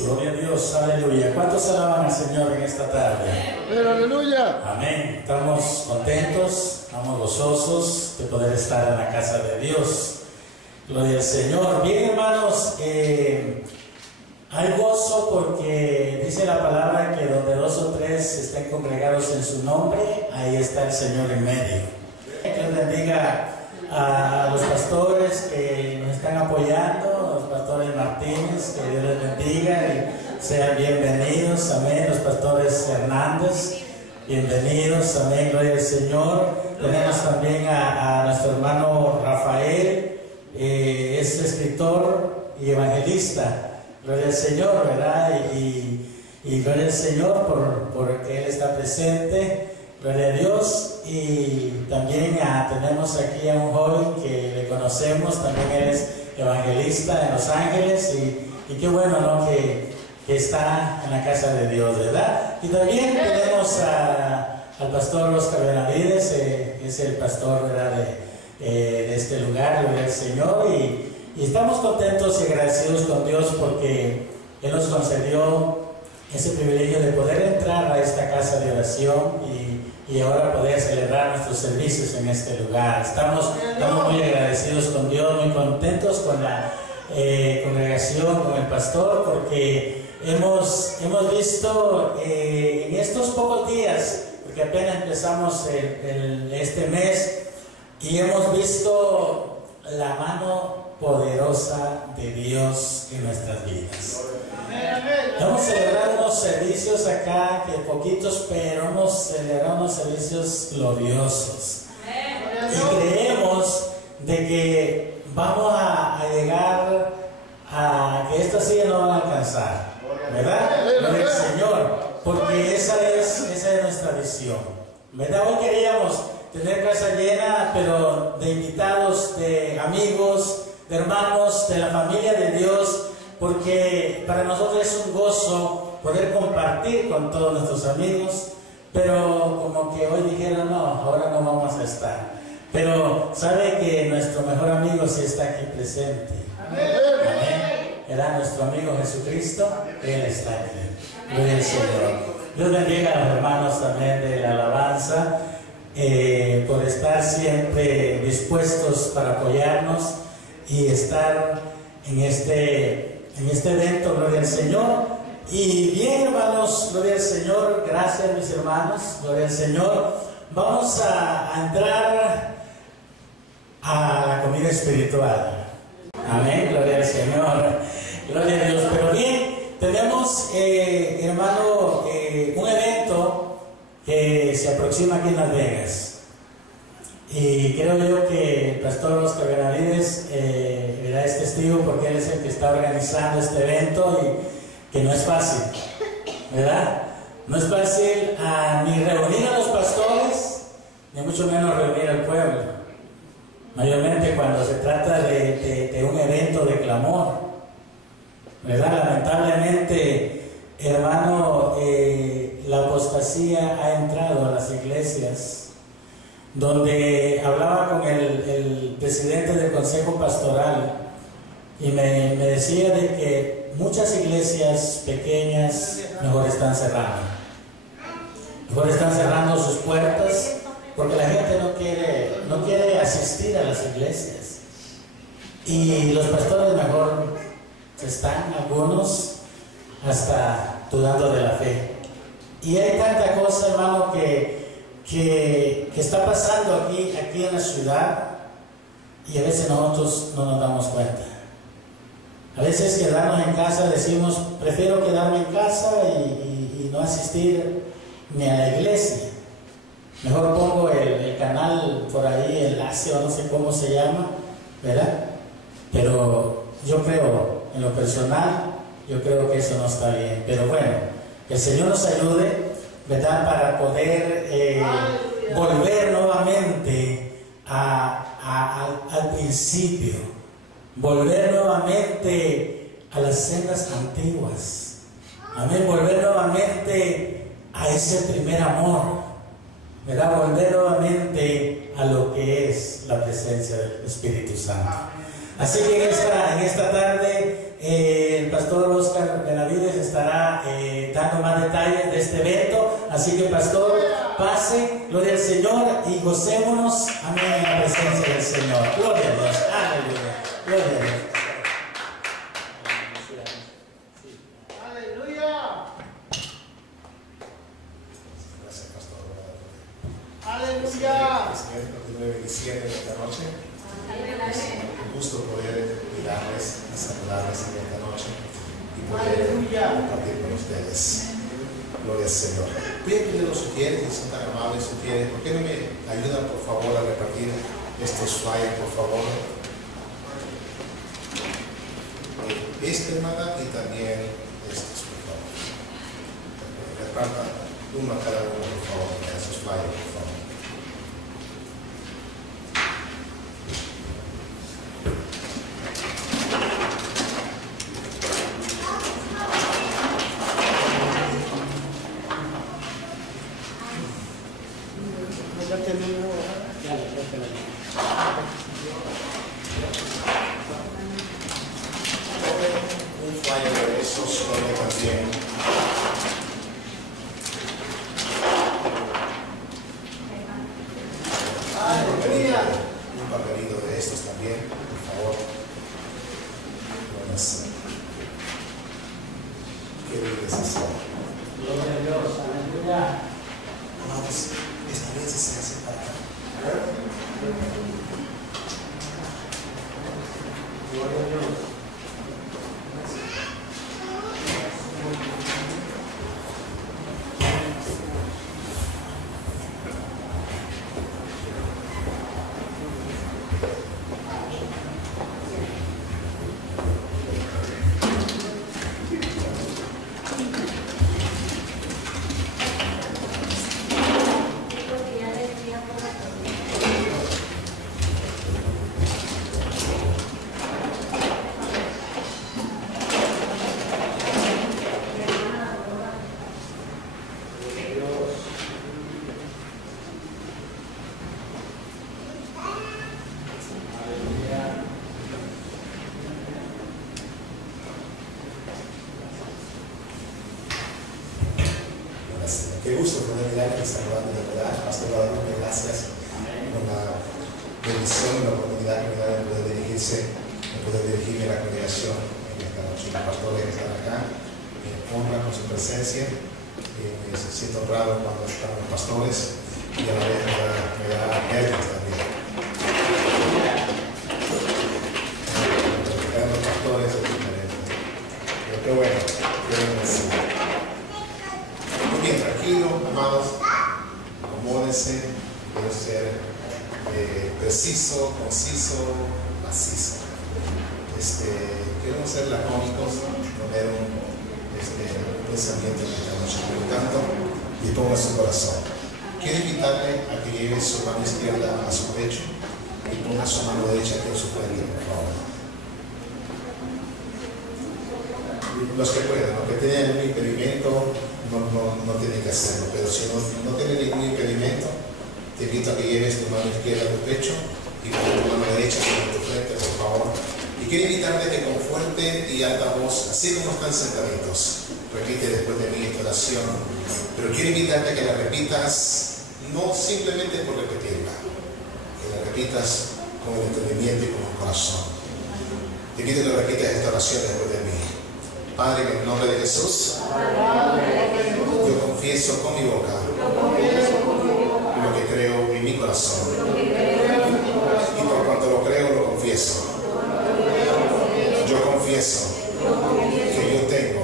Gloria a Dios, aleluya. ¿Cuántos alaban al Señor en esta tarde? Aleluya. Amén. Estamos contentos, estamos gozosos de poder estar en la casa de Dios. Gloria al Señor. Bien, hermanos, hay gozo porque dice la palabra que donde dos o tres estén congregados en su nombre, ahí está el Señor en medio. Que Dios bendiga a los pastores que nos están apoyando, los pastores Martínez, que Dios les bendiga y sean bienvenidos, amén. Los pastores Hernández, bienvenidos, amén, gloria al Señor. Tenemos también a nuestro hermano Rafael, es escritor y evangelista, gloria al Señor, ¿verdad? Y gloria al Señor porque Él está presente, gloria a Dios. Y también tenemos aquí a un joven que le conocemos, también él es evangelista en Los Ángeles y qué bueno, ¿no? que está en la casa de Dios, ¿verdad? Y también tenemos al pastor Oscar Benavides, es el pastor, ¿verdad? de este lugar, gloria al Señor, y estamos contentos y agradecidos con Dios porque Él nos concedió ese privilegio de poder entrar a esta casa de oración y ahora poder celebrar nuestros servicios en este lugar. Estamos muy agradecidos con Dios, muy contentos con la congregación, con el pastor, porque hemos visto en estos pocos días, porque apenas empezamos este mes, y hemos visto la mano poderosa de Dios en nuestras vidas. Hemos celebrado unos servicios acá, que poquitos, pero hemos celebrado unos servicios gloriosos. Y creemos de que vamos a llegar a que esta silla no va a alcanzar, ¿verdad? Gloria al Señor, porque esa es nuestra visión, ¿verdad? Hoy queríamos tener casa llena, pero de invitados, de amigos, de hermanos, de la familia de Dios, porque para nosotros es un gozo poder compartir con todos nuestros amigos, pero como que hoy dijeron, no, ahora no vamos a estar. Pero sabe que nuestro mejor amigo sí está aquí presente. Amén. Era nuestro amigo Jesucristo, Él está aquí. Gloria al Señor. Dios bendiga a los hermanos también de la alabanza, por estar siempre dispuestos para apoyarnos y estar en este evento, gloria al Señor. Y bien, hermanos, gloria al Señor, gracias mis hermanos, gloria al Señor. Vamos a entrar a la comida espiritual. Amén, gloria al Señor, gloria a Dios. Pero bien, tenemos, hermano, un evento que se aproxima aquí en Las Vegas. Y creo yo que el pastor Oscar Benavides es testigo porque él es el que está organizando este evento y que no es fácil, ¿verdad? No es fácil ni reunir a los pastores, ni mucho menos reunir al pueblo. Mayormente cuando se trata de un evento de clamor, ¿verdad? Lamentablemente, hermano, la apostasía ha entrado a las iglesias. Donde hablaba con el presidente del consejo pastoral y me decía de que muchas iglesias pequeñas mejor están cerrando sus puertas porque la gente no quiere asistir a las iglesias, y los pastores mejor están algunos hasta dudando de la fe. Y hay tanta cosa, hermano, que está pasando aquí en la ciudad, y a veces nosotros no nos damos cuenta. A veces quedarnos en casa, decimos, prefiero quedarme en casa y no asistir ni a la iglesia. Mejor pongo el canal por ahí, el enlace o no sé cómo se llama, ¿verdad? Pero yo creo, en lo personal, yo creo que eso no está bien. Pero bueno, que el Señor nos ayude, ¿verdad? Para poder volver nuevamente al principio, volver nuevamente a las sendas antiguas. Amén. Volver nuevamente a ese primer amor, ¿verdad? Volver nuevamente a lo que es la presencia del Espíritu Santo. Así que en esta tarde el pastor Oscar Benavides estará dando más detalles de este evento. Así que pastor, pase, gloria al Señor y gocémonos, amén, en la presencia del Señor. Gloria a Dios, aleluya, gloria a Dios. Aleluya. Continúe bendiciendo esta noche. Es un gusto poder mirarles y saludarles en esta noche y poder compartir con ustedes. Gloria al Señor. Voy a pedirle los sugieres, si son tan amables, sugieres. ¿Por qué no me ayudan, por favor, a repartir estos flyers, por favor? Este, hermana, y también estos, por favor. Repartan uno a cada uno, por favor, de esos flyers, por favor. Un flyer de esos también. Un papelito de estos también, por favor. Buenas. ¿Qué dices eso? Gloria a Dios, aleluya. Amados, esta vez se hace para acá. Gloria a Dios. Qué gusto poder mirar y saludando de verdad. Pastor Guadalupe, gracias por la bendición y la oportunidad que me da de poder dirigirme a la congregación en esta noche. Los pastores que están acá me honran con su presencia. Me siento honrado cuando están los pastores y a la vez me da nervios también. Los pastores es diferente. Pero qué bueno decir. Muy bien, tranquilo, amados, acomódense, quiero ser preciso, conciso, macizo. Quiero ser lacónicos, no ver un pensamiento en esta noche. Por lo tanto, y ponga su corazón. Quiero invitarle a que lleve su mano izquierda a su pecho y ponga su mano derecha aquí en su frente, por favor. Los que puedan, los que tengan un impedimento, no tienen que hacerlo, pero si no tienen ningún impedimento, te invito a que lleves tu mano izquierda a tu pecho y con tu mano derecha sobre tu frente, por favor. Y quiero invitarte que con fuerte y alta voz, así como están sentaditos, repite después de mí esta oración, pero quiero invitarte a que la repitas, no simplemente por repetirla, que la repitas con el entendimiento y con el corazón. Te invito a que repitas esta oración después de mí. Padre, en el nombre de Jesús, yo confieso con mi boca lo que creo en mi corazón. Y por cuanto lo creo, lo confieso. Yo confieso que yo tengo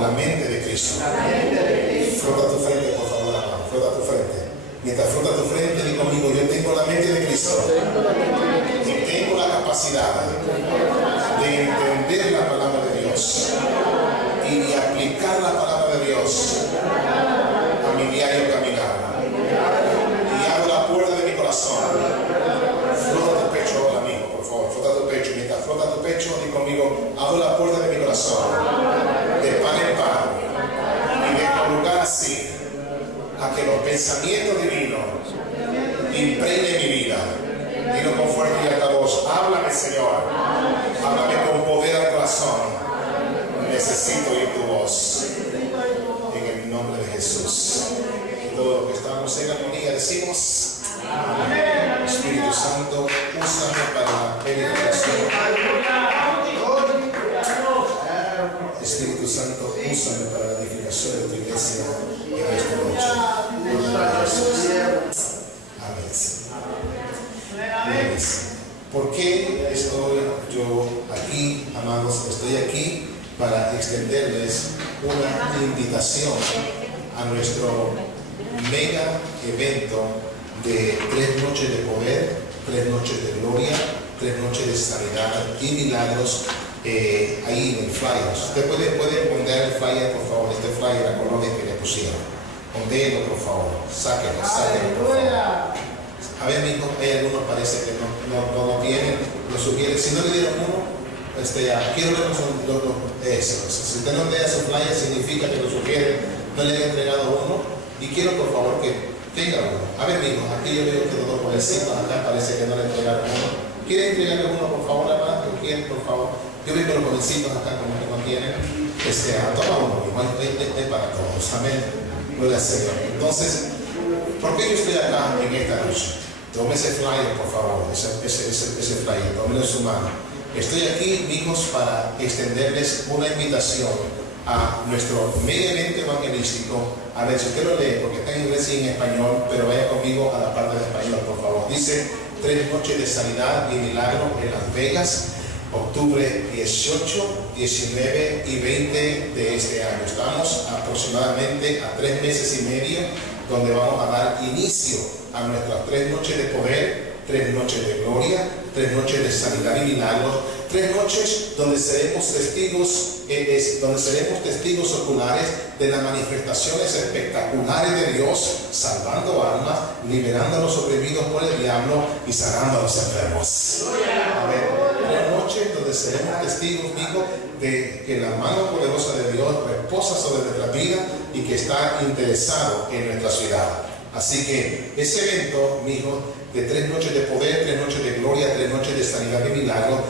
la mente de Cristo. Frota tu frente, por favor, amado. Frota tu frente. Mientras frota tu frente, di conmigo, yo tengo la mente de Cristo. Y tengo la capacidad de entender la palabra de Dios y aplicar la palabra de Dios a mi diario caminar. Y abro la puerta de mi corazón. Frota tu pecho ahora mismo, por favor. Frota tu pecho. Mientras frota tu pecho, di conmigo, abro la puerta de mi corazón. De pan en pan. Y dejo lugar así a que los pensamientos divinos impregnen mi vida. Dilo con fuerte y alta voz. Háblame, Señor. Háblame con poder al corazón. Necesito oír tu voz. En el nombre de Jesús. Y todo lo que estamos en armonía decimos. Amén. Espíritu Santo, úsame para la edificación. Espíritu Santo, úsame para la edificación de tu iglesia en esta noche. En el nombre de Jesús. Amén. ¿Por qué estoy yo aquí, amados? Estoy aquí para extenderles una invitación a nuestro mega evento de 3 noches de poder, 3 noches de gloria, 3 noches de sanidad y milagros. Ahí en el flyer. Usted puede poner el flyer, por favor, este flyer, la colonia que le pusieron. Pondelo, por favor. Sáquenlo, por favor. A ver, mijo, hay algunos parece que no tienen, lo sugieren. Si no le dieron uno, quiero ver eso. Si usted no le da su flyer, significa que lo sugieren, no le han entregado uno. Y quiero, por favor, que tenga uno. A ver, mijo, aquí yo veo que los dos jovencitos acá parece que no le entregaron uno. ¿Quieren entregarle uno, por favor, hermano? ¿Quieren, por favor? Yo veo que los jovencitos acá como que no tienen. Toma uno, igual es para todos. Amén. Gloria al Señor. Entonces, ¿por qué yo estoy acá en esta noche? Tome ese flyer, por favor, ese flyer, tómelo en su mano. Estoy aquí, hijos, para extenderles una invitación a nuestro medio evento evangelístico. A ver, si usted lo lee, porque está en inglés y en español, pero vaya conmigo a la parte de español, por favor. Dice: 3 noches de sanidad y milagro en Las Vegas, octubre 18, 19 y 20 de este año. Estamos aproximadamente a 3 meses y medio, donde vamos a dar inicio a nuestras 3 noches de poder, 3 noches de gloria, 3 noches de sanidad y milagros, 3 noches donde seremos testigos oculares de las manifestaciones espectaculares de Dios, salvando almas, liberando a los oprimidos por el diablo y sanando a los enfermos. Amén. 3 noches donde seremos testigos, amigos, de que la mano poderosa de Dios reposa sobre nuestra vida y que está interesado en nuestra ciudad. Así que ese evento, mi hijo, de 3 noches de poder, 3 noches de gloria, 3 noches de sanidad y milagro,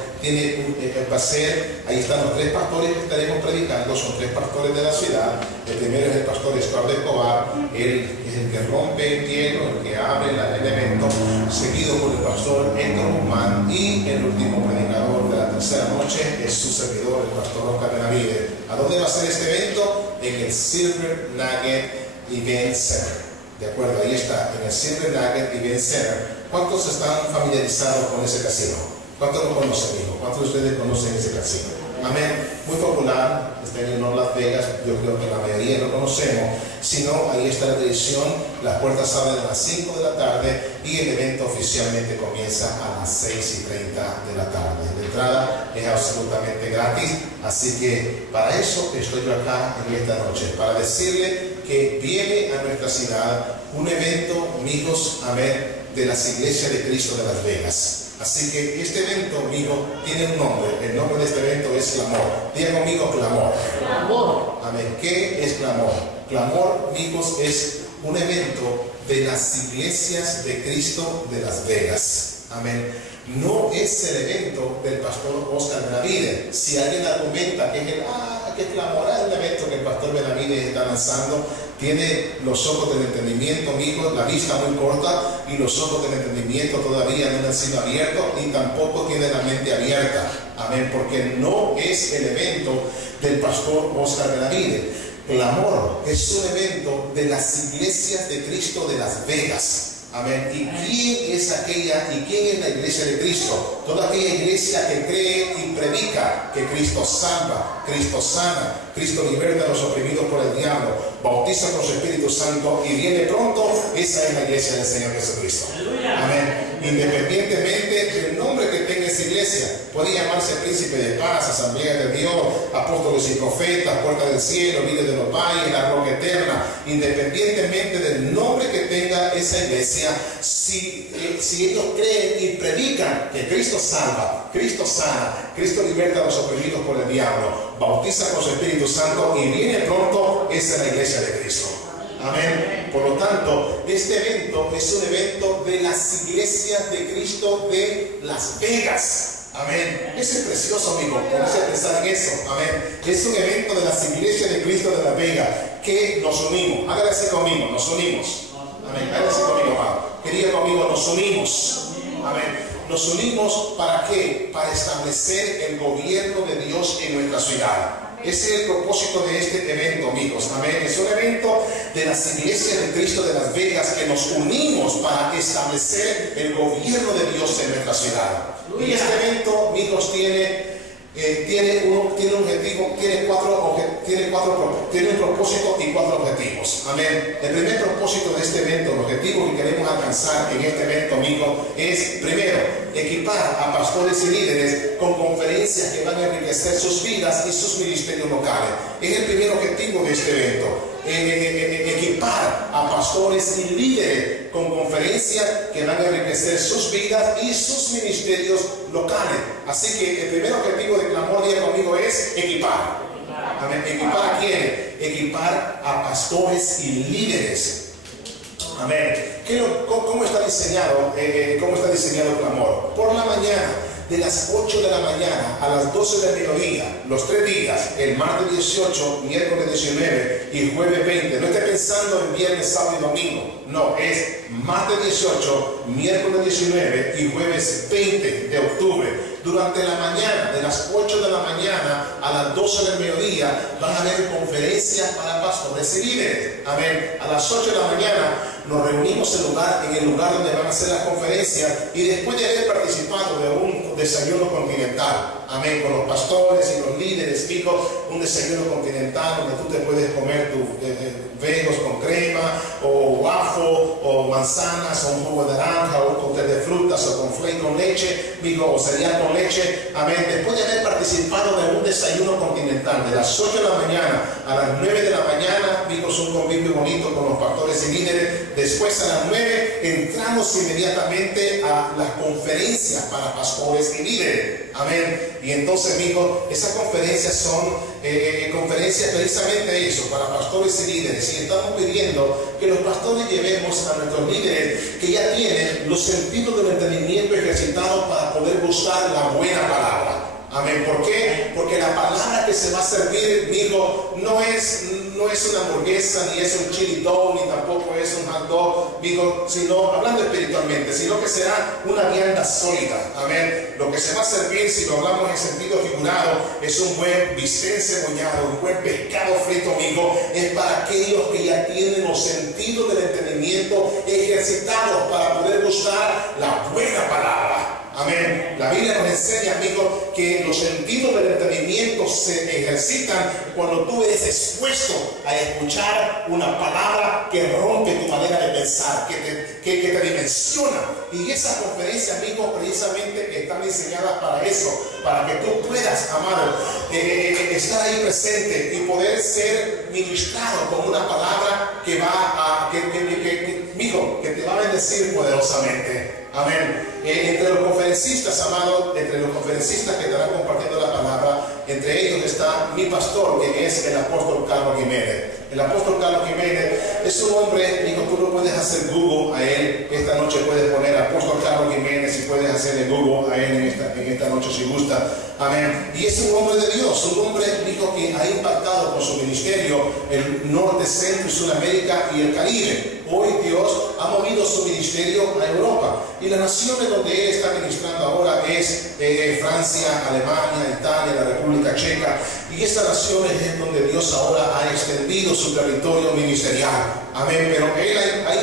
va a ser, ahí están los 3 pastores que estaremos predicando, son 3 pastores de la ciudad. El primero es el pastor Escobar de Escobar, él es el que rompe el hielo, el que abre el evento, seguido por el pastor Héctor Guzmán, y el último predicador de la tercera noche es su servidor, el pastor Oscar Benavides. ¿A dónde va a ser este evento? En el Silver Nugget Event Center. De acuerdo, ahí está, en el Silver Nugget Event Center. ¿Cuántos están familiarizados con ese casino? ¿Cuántos lo conocen, hijo? ¿Cuántos de ustedes conocen ese casino? Amén. Muy popular, está en el North Las Vegas, yo creo que la mayoría lo conocemos. Si no, ahí está la dirección, las puertas abren a las 5 de la tarde y el evento oficialmente comienza a las 6:30 de la tarde. La entrada es absolutamente gratis, así que para eso estoy yo acá en esta noche, para decirle que viene a nuestra ciudad un evento, amigos, amén, de las iglesias de Cristo de Las Vegas. Así que este evento, amigo, tiene un nombre. El nombre de este evento es Clamor. Diga conmigo, clamor. Clamor. Amén. ¿Qué es clamor? Clamor, amigos, es un evento de las iglesias de Cristo de Las Vegas. Amén. No es el evento del pastor Oscar Benavides. Si alguien argumenta que es clamor, es el evento que el pastor Benavides está lanzando, tiene los ojos del entendimiento, amigos, la vista muy corta, y los ojos del entendimiento todavía no han sido abiertos, ni tampoco tiene la mente abierta. Amén, porque no es el evento del pastor Oscar Benavides. Clamor es un evento de las iglesias de Cristo de Las Vegas. Amén. ¿Y quién es aquella y quién es la iglesia de Cristo? Toda aquella iglesia que cree y predica que Cristo salva, Cristo sana, Cristo liberta a los oprimidos por el diablo, bautiza con su Espíritu Santo y viene pronto. Esa es la iglesia del Señor Jesucristo. Amén. Independientemente del nombre que tenga esa iglesia, puede llamarse Príncipe de Paz, Asamblea de Dios, Apóstoles y Profetas, Puerta del Cielo, Líder de los Valles, La Roca Eterna. Independientemente del nombre que tenga esa iglesia, si ellos creen y predican que Cristo salva, Cristo sana, Cristo liberta a los oprimidos por el diablo, bautiza con su Espíritu Santo y viene pronto, esa es la iglesia de Cristo. Amén. Por lo tanto, este evento es un evento de las iglesias de Cristo de Las Vegas. Amén. Eso es precioso, amigo. Comienza a pensar en eso. Amén. Es un evento de las iglesias de Cristo de Las Vegas que nos unimos. Hágale así conmigo, nos unimos. Amén. Hágale así conmigo, amado. Querido conmigo, nos unimos. Amén. Nos unimos ¿para qué? Para establecer el gobierno de Dios en nuestra ciudad. Ese es el propósito de este evento, amigos. Amén. Es un evento de las iglesias de Cristo de Las Vegas que nos unimos para establecer el gobierno de Dios en nuestra ciudad. Y este evento, amigos, tiene un objetivo, tiene un propósito y 4 objetivos. Amén. El primer propósito de este evento, el objetivo que queremos alcanzar en este evento, amigo, es primero equipar a pastores y líderes con conferencias que van a enriquecer sus vidas y sus ministerios locales. Es el primer objetivo de este evento. Equipar a pastores y líderes con conferencias que van a enriquecer sus vidas y sus ministerios locales. Así que el primer objetivo de Clamor Día conmigo es equipar. Amén. ¿Equipar a quién? Equipar a pastores y líderes. Amén. ¿Cómo está diseñado? ¿Cómo está diseñado Clamor? Por la mañana, de las 8 de la mañana a las 12 del mediodía, los 3 días, el martes 18, miércoles 19 y jueves 20. No esté pensando en viernes, sábado y domingo. No, es martes 18, miércoles 19 y jueves 20 de octubre. Durante la mañana, de las 8 de la mañana a las 12 del mediodía, van a haber conferencias para pastores y líderes. Amén. A las 8 de la mañana nos reunimos en el lugar donde van a hacer las conferencias y después de haber participado de un desayuno continental, amén, con los pastores y los líderes, digo, un desayuno continental donde tú te puedes comer tus vegos con crema o waffle o manzanas o un jugo de naranja o un cóctel de frutas o con flake con leche, digo, o cereal con leche, amén. Después de haber participado de un desayuno continental de las 8 de la mañana a las 9 de la mañana, digo, es un convivio bonito con los pastores y líderes. Después a las 9 entramos inmediatamente a las conferencias para pastores y líderes. Amén. Y entonces, amigos, esas conferencias son conferencias precisamente eso, para pastores y líderes. Y estamos pidiendo que los pastores llevemos a nuestros líderes que ya tienen los sentidos del entendimiento ejercitados para poder buscar la buena palabra. Amén. ¿Por qué? Porque la palabra que se va a servir, amigo, no es una hamburguesa, ni es un chili dog, ni tampoco es un hot dog, amigo, sino, hablando espiritualmente, sino que será una vianda sólida. Amén. Lo que se va a servir, si lo hablamos en sentido figurado, es un buen bistec cebollado, un buen pescado frito, amigo. Es para aquellos que ya tienen los sentidos del entendimiento ejercitados para poder buscar la buena palabra. Amén. La Biblia nos enseña, amigos, que los sentidos del entendimiento se ejercitan cuando tú eres expuesto a escuchar una palabra que rompe tu manera de pensar, que te dimensiona. Y esas conferencias, amigos, precisamente están diseñadas para eso, para que tú puedas, amado, estar ahí presente y poder ser ministrado con una palabra que te va a bendecir poderosamente. Amén. Entre los conferencistas, amados, entre los conferencistas que estarán compartiendo la palabra, entre ellos está mi pastor, que es el apóstol Carlos Jiménez. El apóstol Carlos Jiménez es un hombre, digo, tú no puedes hacer Google a él. Esta noche puedes poner apóstol Carlos Jiménez y puedes hacerle Google a él en esta noche si gusta. Amén. Y es un hombre de Dios, un hombre, dijo, que ha impactado con su ministerio el norte, centro y Sudamérica y el Caribe. Hoy Dios ha movido su ministerio a Europa. Y las naciones donde él está ministrando ahora es Francia, Alemania, Italia, la República Checa. Y estas naciones es donde Dios ahora ha extendido su territorio ministerial. Amén. Pero él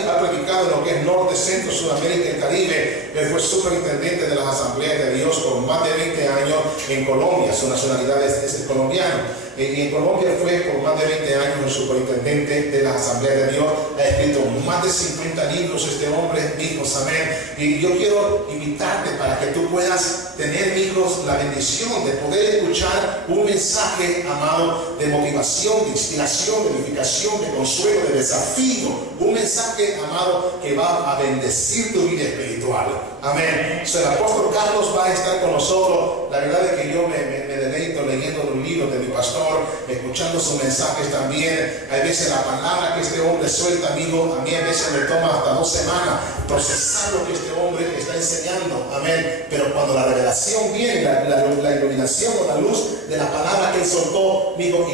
ha predicado en lo que es norte, centro, Sudamérica y el Caribe. Él fue superintendente de las asambleas de Dios por más de 20 años en Colombia. Su nacionalidad es colombiano. Y en Colombia fue por más de 20 años el superintendente de la Asamblea de Dios. Ha escrito más de 50 libros este hombre, hijos, amén. Y yo quiero invitarte para que tú puedas tener, hijos, la bendición de poder escuchar un mensaje, amado, de motivación, de inspiración, de edificación, de consuelo, de desafío. Un mensaje, amado, que va a bendecir tu vida espiritual. Amén. El apóstol Carlos va a estar con nosotros. La verdad es que yo me deleito leyendo los libros de mi pastor, escuchando sus mensajes también. Hay veces la palabra que este hombre suelta, amigo, a mí a veces me toma hasta 2 semanas procesar lo que este hombre está enseñando. Amén. Pero cuando la revelación viene, la iluminación o la luz de la palabra que él soltó, amigo,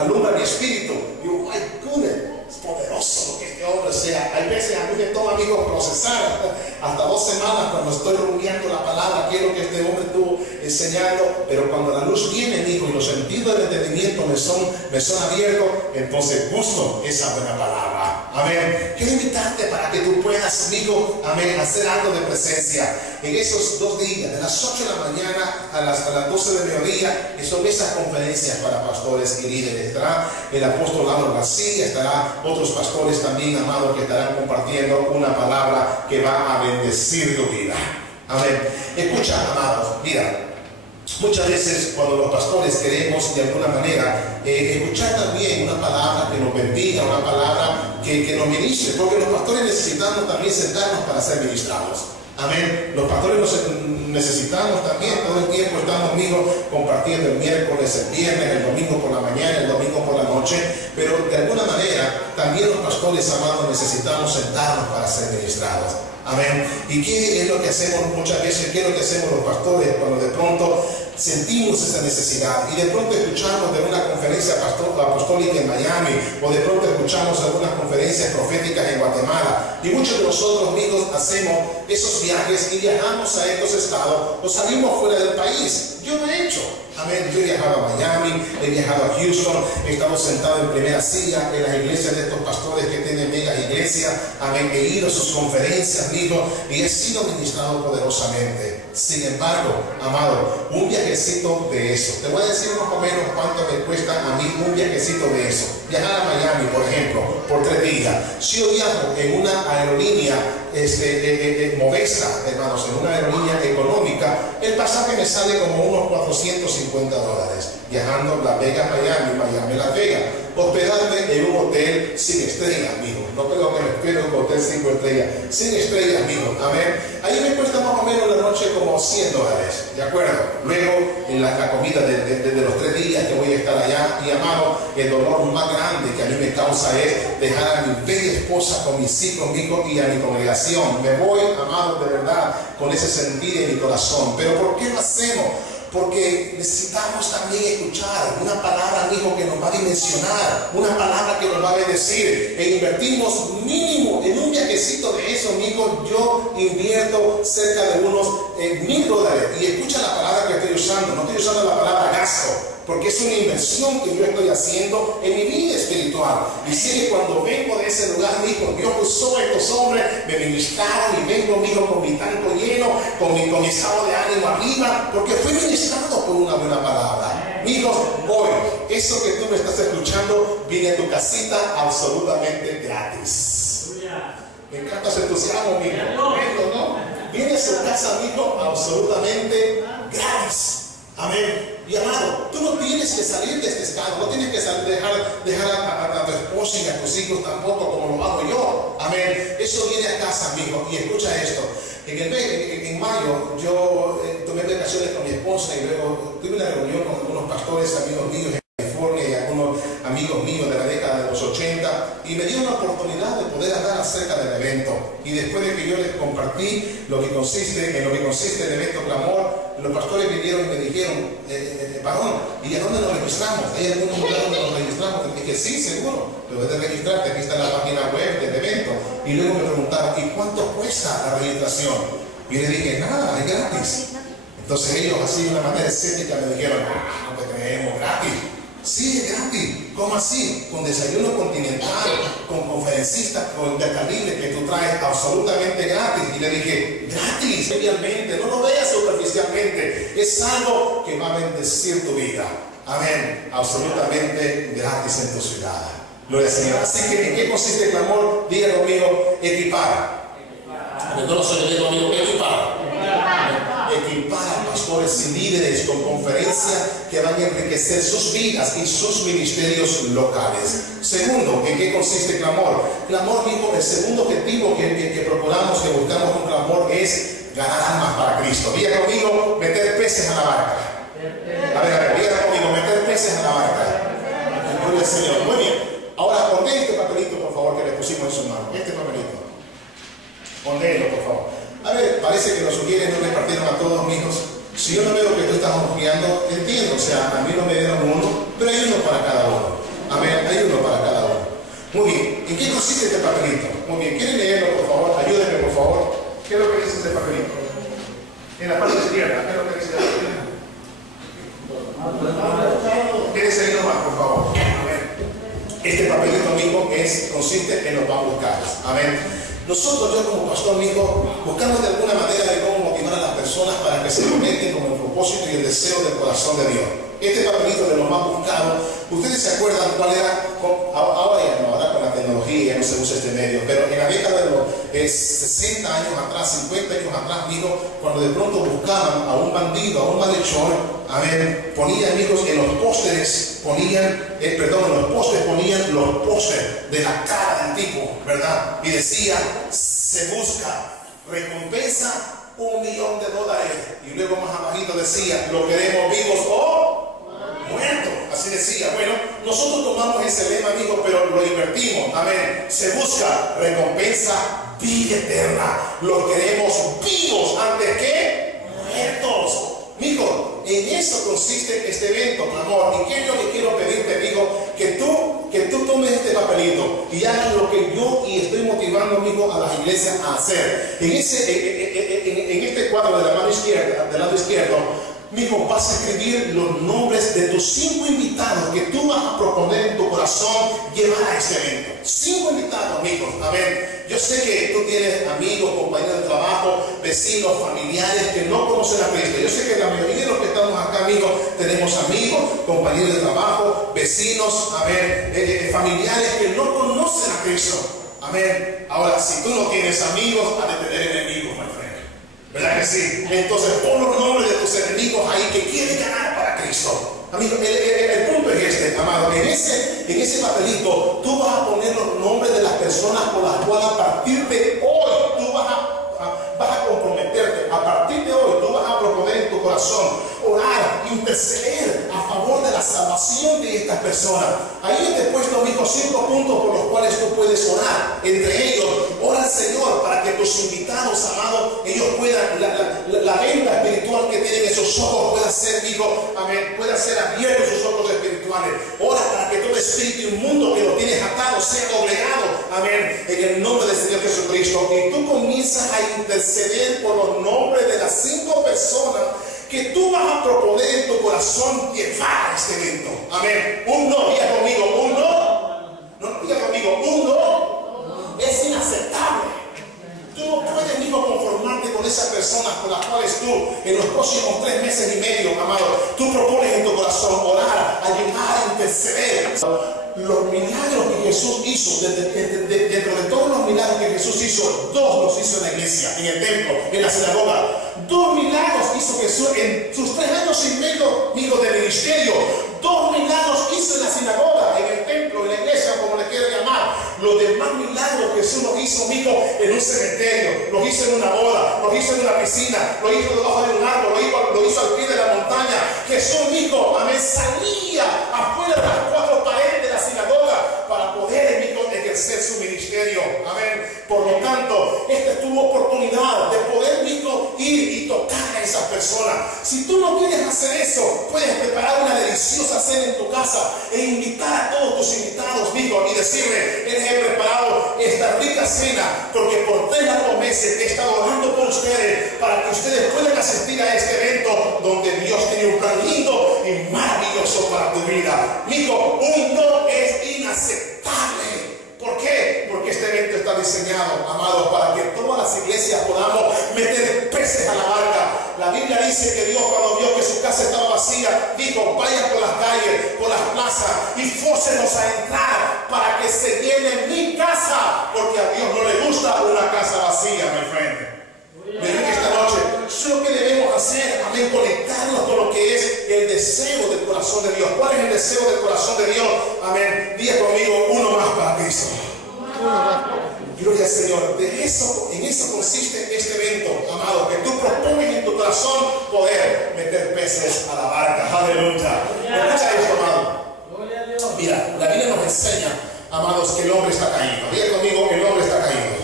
alumbra mi espíritu. Digo, my goodness, es poderoso lo que este hombre sea. Hay veces a mí me toma, amigo, procesar hasta 2 semanas cuando estoy rumiando la palabra, que es lo que este hombre estuvo enseñando. Pero cuando la luz viene, amigo, y los sentidos del entendimiento me son abiertos, entonces gusto esa buena palabra. Amén. Quiero invitarte para que tú puedas, amigo, amén, hacer algo de presencia en esos 2 días, de las 8 de la mañana a las 12 del mediodía, que son esas conferencias para pastores y líderes. Estará el apóstol Álvaro García, estará otros pastores también, amados, que estarán compartiendo una palabra que va a bendecir tu vida. Amén. Escucha, amados, mira, muchas veces cuando los pastores queremos de alguna manera escuchar también una palabra que nos bendiga, una palabra que nos ministre, porque los pastores necesitamos también sentarnos para ser ministrados. Amén. Los pastores necesitamos también, todo el tiempo estamos, amigos, compartiendo el miércoles, el viernes, el domingo por la mañana, el domingo por la noche, pero de alguna manera también los pastores, amados, necesitamos sentarnos para ser ministrados. Amén. ¿Y qué es lo que hacemos muchas veces? ¿Qué es lo que hacemos los pastores cuando de pronto sentimos esa necesidad y de pronto escuchamos de una conferencia apostólica en Miami, o de pronto escuchamos algunas conferencias proféticas en Guatemala, y muchos de nosotros, amigos, hacemos esos viajes y viajamos a estos estados o salimos fuera del país? Yo lo he hecho. Amén. Yo he viajado a Miami, he viajado a Houston, he estado sentado en primera silla en las iglesias de estos pastores que tienen mega iglesias. Amén. He ido a sus conferencias, amigo, y he sido ministrado poderosamente. Sin embargo, amado, un viajecito de eso, te voy a decir más o menos cuánto me cuesta a mí un viajecito de eso. Viajar a Miami, por ejemplo, por 3 días. Si yo viajo en una aerolínea modesta, hermanos, en una aerolínea económica, el pasaje me sale como unos $450. Viajando Las Vegas, Miami, Las Vegas. Hospedarme en un hotel sin estrellas, amigo. No creo que me espero en un hotel 5 estrellas. Sin estrellas, amigo. Amén. Ahí me cuesta más o menos la noche como $100. ¿De acuerdo? Luego, en la comida de los 3 días que voy a estar allá, y amado, el dolor más grande que a mí me causa es dejar a mi bella esposa con mis hijos, y a mi congregación. Me voy, amado, de verdad, con ese sentir en mi corazón. ¿Pero por qué lo hacemos? Porque necesitamos también escuchar una palabra, amigo, que nos va a dimensionar, una palabra que nos va a bendecir. E invertimos mínimo en un viajecito de eso, amigo. Yo invierto cerca de unos $1000. Y escucha la palabra que estoy usando. No estoy usando la palabra gasto, porque es una inversión que yo estoy haciendo en mi vida espiritual. Y sé que cuando vengo de ese lugar, amigo, Dios usó a estos hombres, me ministraron, y vengo, amigo, con mi tanco lleno, con mi estado de ánimo arriba, porque fui ministrado por una buena palabra. Amigos, hoy, eso que tú me estás escuchando viene a tu casita absolutamente gratis. Me encanta ese entusiasmo, amigo. ¿No? Viene a su casa, amigo, absolutamente gratis. Amén. Y amado, tú no tienes que salir de este estado, no tienes que dejar a tu esposa y a tus hijos tampoco, como lo hago yo. Amén. Eso viene a casa, amigo. Y escucha esto. En mayo yo tomé vacaciones con mi esposa, y luego tuve una reunión con algunos pastores, amigos míos en California, y algunos amigos míos de la década de los 80, y me dieron la oportunidad de poder hablar acerca del evento. Y después de que yo les compartí lo que consiste el evento Clamor, los pastores vinieron y me dijeron, varón, ¿y a dónde nos registramos? ¿Hay algún lugar donde nos registramos? Y dije, sí, seguro, debes de registrarte, aquí está la página web del evento. Y luego me preguntaron, ¿y cuánto cuesta la registración? Y le dije, nada, es gratis. Entonces ellos, así de una manera escéptica, me dijeron, no te creemos, gratis. Sí, es gratis. ¿Cómo así? Con desayuno continental, con conferencistas, con intercambiables que tú traes absolutamente gratis. Y le dije, gratis, realmente, no lo veas superficialmente. Es algo que va a bendecir tu vida. Amén. Absolutamente gratis en tu ciudad. Gloria al Señor. Así que, ¿en qué consiste el clamor? Diga conmigo, equipar. No lo soy, diga conmigo, equipar. Equipar a pastores y líderes con conferencias que van a enriquecer sus vidas y sus ministerios locales. Segundo, ¿en qué consiste clamor? Clamor, hijo, el segundo objetivo que procuramos, que buscamos un clamor, es ganar almas para Cristo. Diga conmigo, meter peces a la barca. A ver, diga conmigo, meter peces a la barca. Gloria al Señor. Muy bien. Ahora, pondé este papelito, por favor, que le pusimos en su mano. Este papelito. Pondélo, por favor. A ver, parece que los sugieres no repartieron a todos mis hijos. Si yo no veo que tú estás confiando, entiendo. O sea, a mí no me dieron uno, pero hay uno para cada uno. Amén. Hay uno para cada uno. Muy bien. ¿En qué consiste este papelito? Muy bien. ¿Quieren leerlo, por favor? Ayúdenme, por favor. ¿Qué es lo que dice este papelito? En la parte izquierda. ¿Qué es lo que dice la izquierda? ¿Quieres leerlo más, por favor? Amén. Este papelito, amigo, consiste en los babucados. Amén. Nosotros, yo como pastor, amigo, buscamos de alguna manera de cómo motivar a las personas para que se conecten con el propósito y el deseo del corazón de Dios. Este papelito de los más buscados, ¿ustedes se acuerdan cuál era? Ahora ya no, ahora con la tecnología ya no se usa este medio, pero en la década de los 60 años atrás, 50 años atrás, amigo, cuando de pronto buscaban a un bandido, a un malhechor, a ver, ponían, amigos, en los pósteres, ponían los pósteres de la cara del tipo, ¿verdad? Y decía, se busca recompensa $1 millón. Y luego más abajito decía, lo queremos vivos o muertos. Así decía. Bueno, nosotros tomamos ese lema, amigos, pero lo invertimos. Amén. Se busca recompensa, vida eterna. Lo queremos vivos antes que muertos. Mijo, en eso consiste este evento, mi amor. ¿Y qué es lo que quiero pedirte, amigo? Que tú tomes este papelito y hagas lo que yo estoy motivando, amigo, a las iglesias a hacer. En este cuadro de la mano izquierda, del lado izquierdo, mijo, vas a escribir los nombres de tus 5 invitados que tú vas a proponer en tu corazón llevar a este evento. 5 invitados, amigos. Amén. Yo sé que tú tienes amigos, compañeros de trabajo, vecinos, familiares que no conocen a Cristo. Yo sé que la mayoría de los que estamos acá, amigos, tenemos amigos, compañeros de trabajo, vecinos, familiares que no conocen a Cristo. Amén. Ahora, si tú no tienes amigos, has de tener enemigos, my friend. ¿Verdad que sí? Entonces pon los nombres de tus enemigos ahí que quieren ganar para Cristo. Amigo, el punto es este, amado. En ese papelito tú vas a poner los nombres de las personas por las cuales a partir de hoy tú vas a comprometerte. A partir de hoy tú vas a proponer en tu corazón, orar, interceder a favor de la salvación de estas personas. Ahí te he puesto, amigo, 5 puntos por los cuales tú puedes orar. Entre ellos, ora al Señor para que tus invitados, amados, ellos puedan, la venda espiritual que tienen esos ojos pueda ser, amigo, amén, pueda ser abiertos sus ojos espirituales. Ora para que todo espíritu inmundo que lo tienes atado sea doblegado, amén, en el nombre del Señor Jesucristo. Y tú comienzas a interceder por los nombres de las 5 personas que tú vas a proponer en tu corazón llevar a este evento. Amén. Un no, diga conmigo, un no. No, diga conmigo, un no es inaceptable. Tú no puedes, amigo, conformarte con esas personas con las cuales tú, en los próximos 3 meses y medio, amado, tú propones en tu corazón orar, ayudar, interceder. Los milagros que Jesús hizo, dentro de todos los milagros que Jesús hizo, 2 los hizo en la iglesia, en el templo, en la sinagoga. 2 milagros hizo Jesús en sus 3 años y medio, amigo, de ministerio. 2 milagros hizo en la sinagoga, en el templo, en la iglesia, como le quiera llamar. Los demás milagros Jesús los hizo, amigo, en un cementerio, los hizo en una boda, los hizo en una piscina, los hizo debajo de un árbol, lo hizo al pie de la montaña. Jesús, amigo, amén, salía afuera de las 4 paredes de la sinagoga para poder, amigo, ejercer su ministerio. Amén. Por lo tanto, esta es tu oportunidad de poder, amigo, ir y tocar a esas personas. Si tú no quieres hacer eso, puedes preparar una deliciosa cena en tu casa e invitar a todos tus invitados, amigo, y decirle, he preparado esta rica cena porque por 3 largos meses he estado orando por ustedes para que ustedes puedan asistir a este evento donde Dios tiene un plan lindo y maravilloso para tu vida. Amigo, un no es inaceptable. ¿Por qué? Porque este evento está diseñado, amados, para que todas las iglesias podamos meter peces a la barca. La Biblia dice que Dios, cuando vio que su casa estaba vacía, dijo, vayan por las calles, por las plazas y fórcenos a entrar para que se llene mi casa, porque a Dios no le gusta una casa vacía, my friend. Ven esta noche, eso es lo que debemos hacer, amén, conectarnos con lo que es el deseo del corazón de Dios. ¿Cuál es el deseo del corazón de Dios? Amén, diga conmigo, uno más para Cristo. Gloria al Señor. En eso consiste este evento, amado, que tú peces a la barca. Aleluya. Escucha esto, amado. Mira, la Biblia nos enseña, amados, que el hombre está caído. Diga conmigo, el hombre está caído.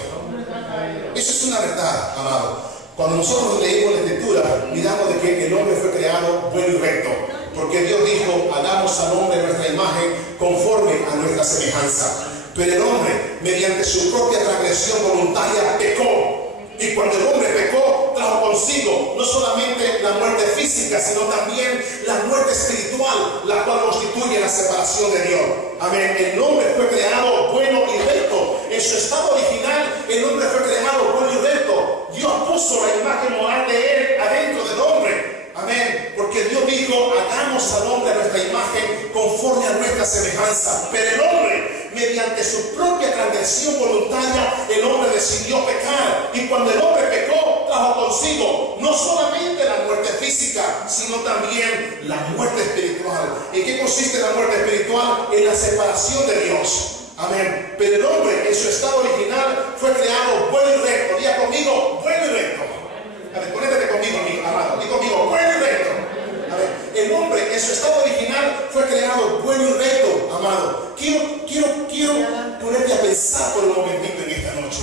Eso es una verdad, amado. Cuando nosotros leímos la Escritura, miramos de que el hombre fue creado bueno y recto. Porque Dios dijo, hagamos al hombre nuestra imagen conforme a nuestra semejanza. Pero el hombre, mediante su propia transgresión voluntaria, pecó. Y cuando el hombre pecó, trajo consigo no solamente la muerte física, sino también la muerte espiritual, la cual constituye la separación de Dios. Amén. El hombre fue creado bueno y recto. En su estado original, el hombre fue creado bueno y recto. Dios puso la imagen moral de él adentro del hombre. Amén. Porque Dios dijo, hagamos al hombre a nuestra imagen conforme a nuestra semejanza. Pero el hombre, mediante su propia transgresión voluntaria, el hombre decidió pecar. Y cuando el hombre pecó, trajo consigo no solamente la muerte física, sino también la muerte espiritual. ¿En qué consiste la muerte espiritual? En la separación de Dios. Amén. Pero el hombre, en su estado original, fue creado bueno y recto. Diga conmigo, bueno y recto. A ver, conéctate conmigo, mi amado. Diga conmigo, bueno y recto. A ver, el hombre, en su estado original, fue creado bueno y recto, amado. Quiero ponerte a pensar por un momentito en esta noche.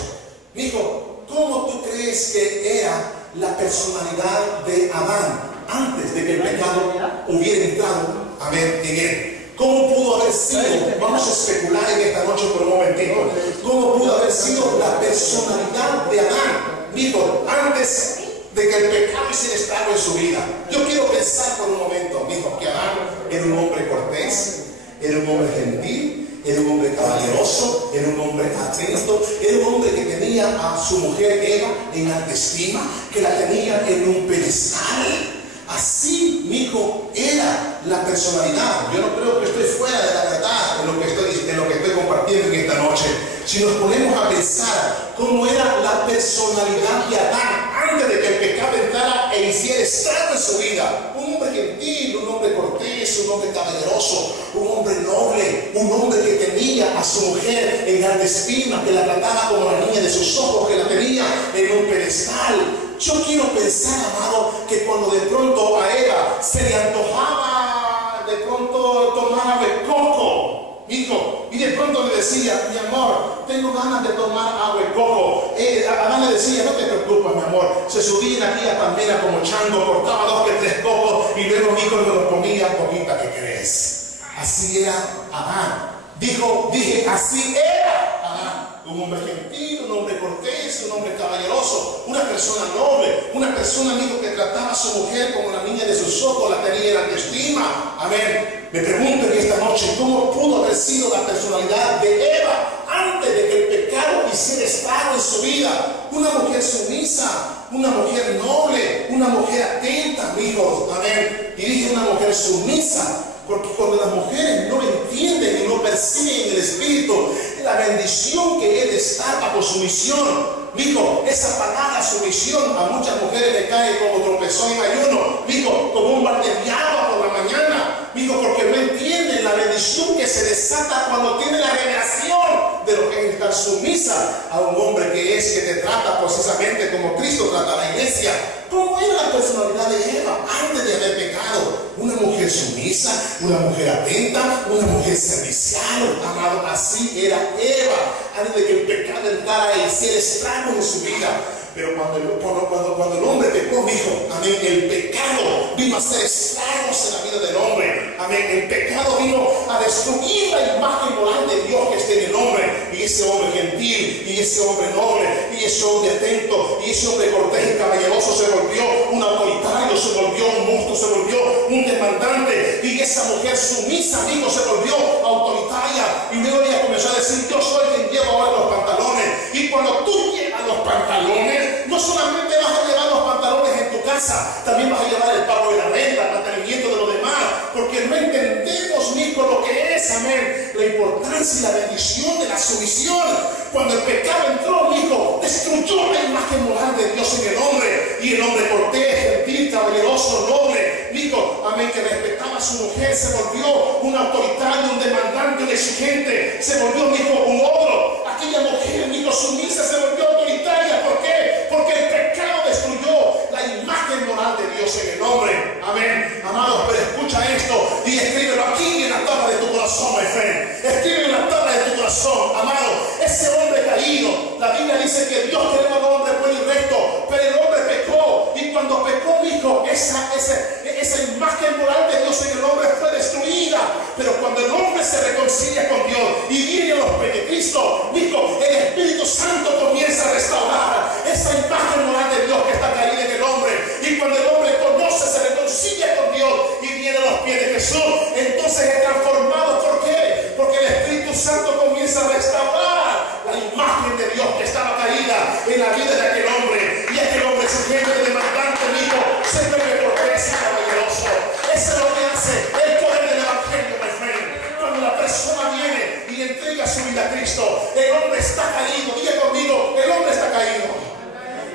Hijo, ¿cómo tú crees que era la personalidad de Adán antes de que el pecado hubiera entrado, amén, en él? ¿Cómo pudo haber sido? Vamos a especular en esta noche por un momentito. ¿Cómo pudo haber sido la personalidad de Adán, hijo, antes de que el pecado hiciera estrago en su vida? Yo quiero pensar por un momento, hijo, que Adán era un hombre cortés, era un hombre gentil, era un hombre caballeroso, era un hombre atento, era un hombre que tenía a su mujer Eva en alta estima, que la tenía en un pedestal. Así, mi hijo, era la personalidad. Yo no creo que estoy fuera de la verdad en lo que estoy compartiendo en esta noche. Si nos ponemos a pensar cómo era la personalidad de Adán antes de que el pecado entrara e hiciera estrago en su vida. Un hombre gentil, un hombre cortés, un hombre caballeroso, un hombre noble, un hombre que tenía a su mujer en alta estima, que la trataba como la niña de sus ojos, que la tenía en un pedestal. Yo quiero pensar, amado, que cuando de pronto a Eva se le antojaba de pronto tomar agua de coco, hijo, y de pronto le decía, mi amor, tengo ganas de tomar agua de coco. Adán le decía, no te preocupes, mi amor. Se subían aquí a palmera como chango, cortaba 2 que 3 cocos y luego mi hijo lo comía poquita, ¿qué crees? Así era Adán. Dije, así era Adán. Un hombre gentil, un hombre cortés, un hombre caballeroso, una persona noble, una persona, amigo, que trataba a su mujer como la niña de sus ojos, la tenía en alta estima. Amén. Me pregunto en esta noche, ¿cómo pudo haber sido la personalidad de Eva antes de que el pecado hiciera estrago en su vida? Una mujer sumisa, una mujer noble, una mujer atenta, hijos. Amén. Y dije una mujer sumisa, porque cuando las mujeres no entienden y no perciben en el espíritu la bendición que Él destapa por su misión, dijo, esa palabra sumisión a muchas mujeres le cae como tropezón en ayuno, dijo, como un balde de agua por la mañana, dijo, porque no entienden la bendición que se desata cuando tiene la revelación de lo que es estar sumisa a un hombre que te trata precisamente como Cristo trata a la iglesia. ¿Cómo era la personalidad de Eva antes de haber pecado? Una mujer sumisa, una mujer atenta, una mujer servicial, amado. Así era Eva antes de que el pecado entrara y hiciera estrago en su vida. Pero cuando el hombre pecó, dijo, amén, el pecado vino a hacer estragos en la vida del hombre. Amén, el pecado vino a destruir la imagen moral de Dios que está en el hombre. Y ese hombre gentil, y ese hombre noble, y ese hombre atento, y ese hombre cortés y caballeroso se volvió un autoritario, se volvió un monstruo, se volvió un demandante. Y esa mujer sumisa, amigo, se volvió autoritaria. Y luego ella comenzó a decir, yo soy quien lleva ahora los pantalones. Y cuando tú llevas los pantalones, no solamente vas a llevar los pantalones en tu casa, también vas a llevar el pago de la renta, el mantenimiento de los demás, porque no entendemos ni con lo que es, amén, la importancia y la bendición de la sumisión. Cuando el pecado entró, hijo, destruyó la imagen moral de Dios en el hombre, y el hombre cortés, gentil, caballeroso, noble, hijo, amén, que respetaba a su mujer, se volvió un autoritario, un demandante, un exigente, se volvió, hijo, un ogro. Aquella mujer, hijo, sumisa, se volvió autoritaria. ¿Por qué? Porque el pecado destruyó la imagen moral de Dios. Dios en el hombre. Amén. Amados, pero escucha esto y escríbelo aquí en la tabla de tu corazón, my friend. Escríbelo en la tabla de tu corazón, amado. Ese hombre caído, la Biblia dice que Dios creó al hombre bueno y recto, pero el hombre pecó. Y cuando pecó, dijo, esa imagen moral de Dios en el hombre fue destruida. Pero cuando el hombre se reconcilia con Dios y viene a los pies de Cristo, dijo, el Espíritu Santo comienza a restaurar esa imagen moral de Dios que está caída en el hombre. Y cuando el hombre conoce, se reconcilia con Dios y viene a los pies de Jesús, entonces es transformado. ¿Por qué? Porque el Espíritu Santo comienza a restaurar la imagen de Dios que estaba caída en la vida de aquel hombre. Y aquel hombre se siente demandante, dijo, siempre cortés y caballeroso. Eso es lo que hace el poder del Evangelio, my friend. Cuando la persona viene y entrega su vida a Cristo, el hombre está caído. Diga conmigo, el hombre está caído.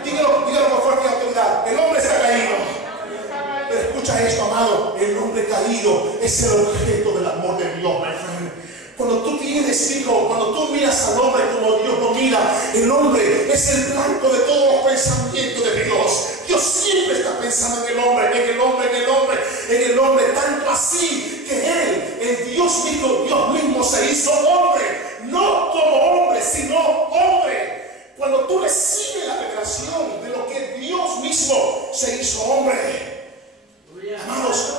Dígalo con fuerte autoridad, el hombre está caído. Pero escucha esto, amado, el hombre caído es el objeto del amor de Dios, my friend. Cuando tú tienes hijo, cuando tú miras al hombre como Dios lo mira, el hombre es el blanco de todos los pensamientos de Dios. Dios siempre está pensando en el hombre, en el hombre, en el hombre, en el hombre, tanto así que Él, el Dios hijo, Dios mismo se hizo hombre, no como hombre, sino hombre. Cuando tú recibes la revelación de lo que Dios mismo se hizo hombre, amados,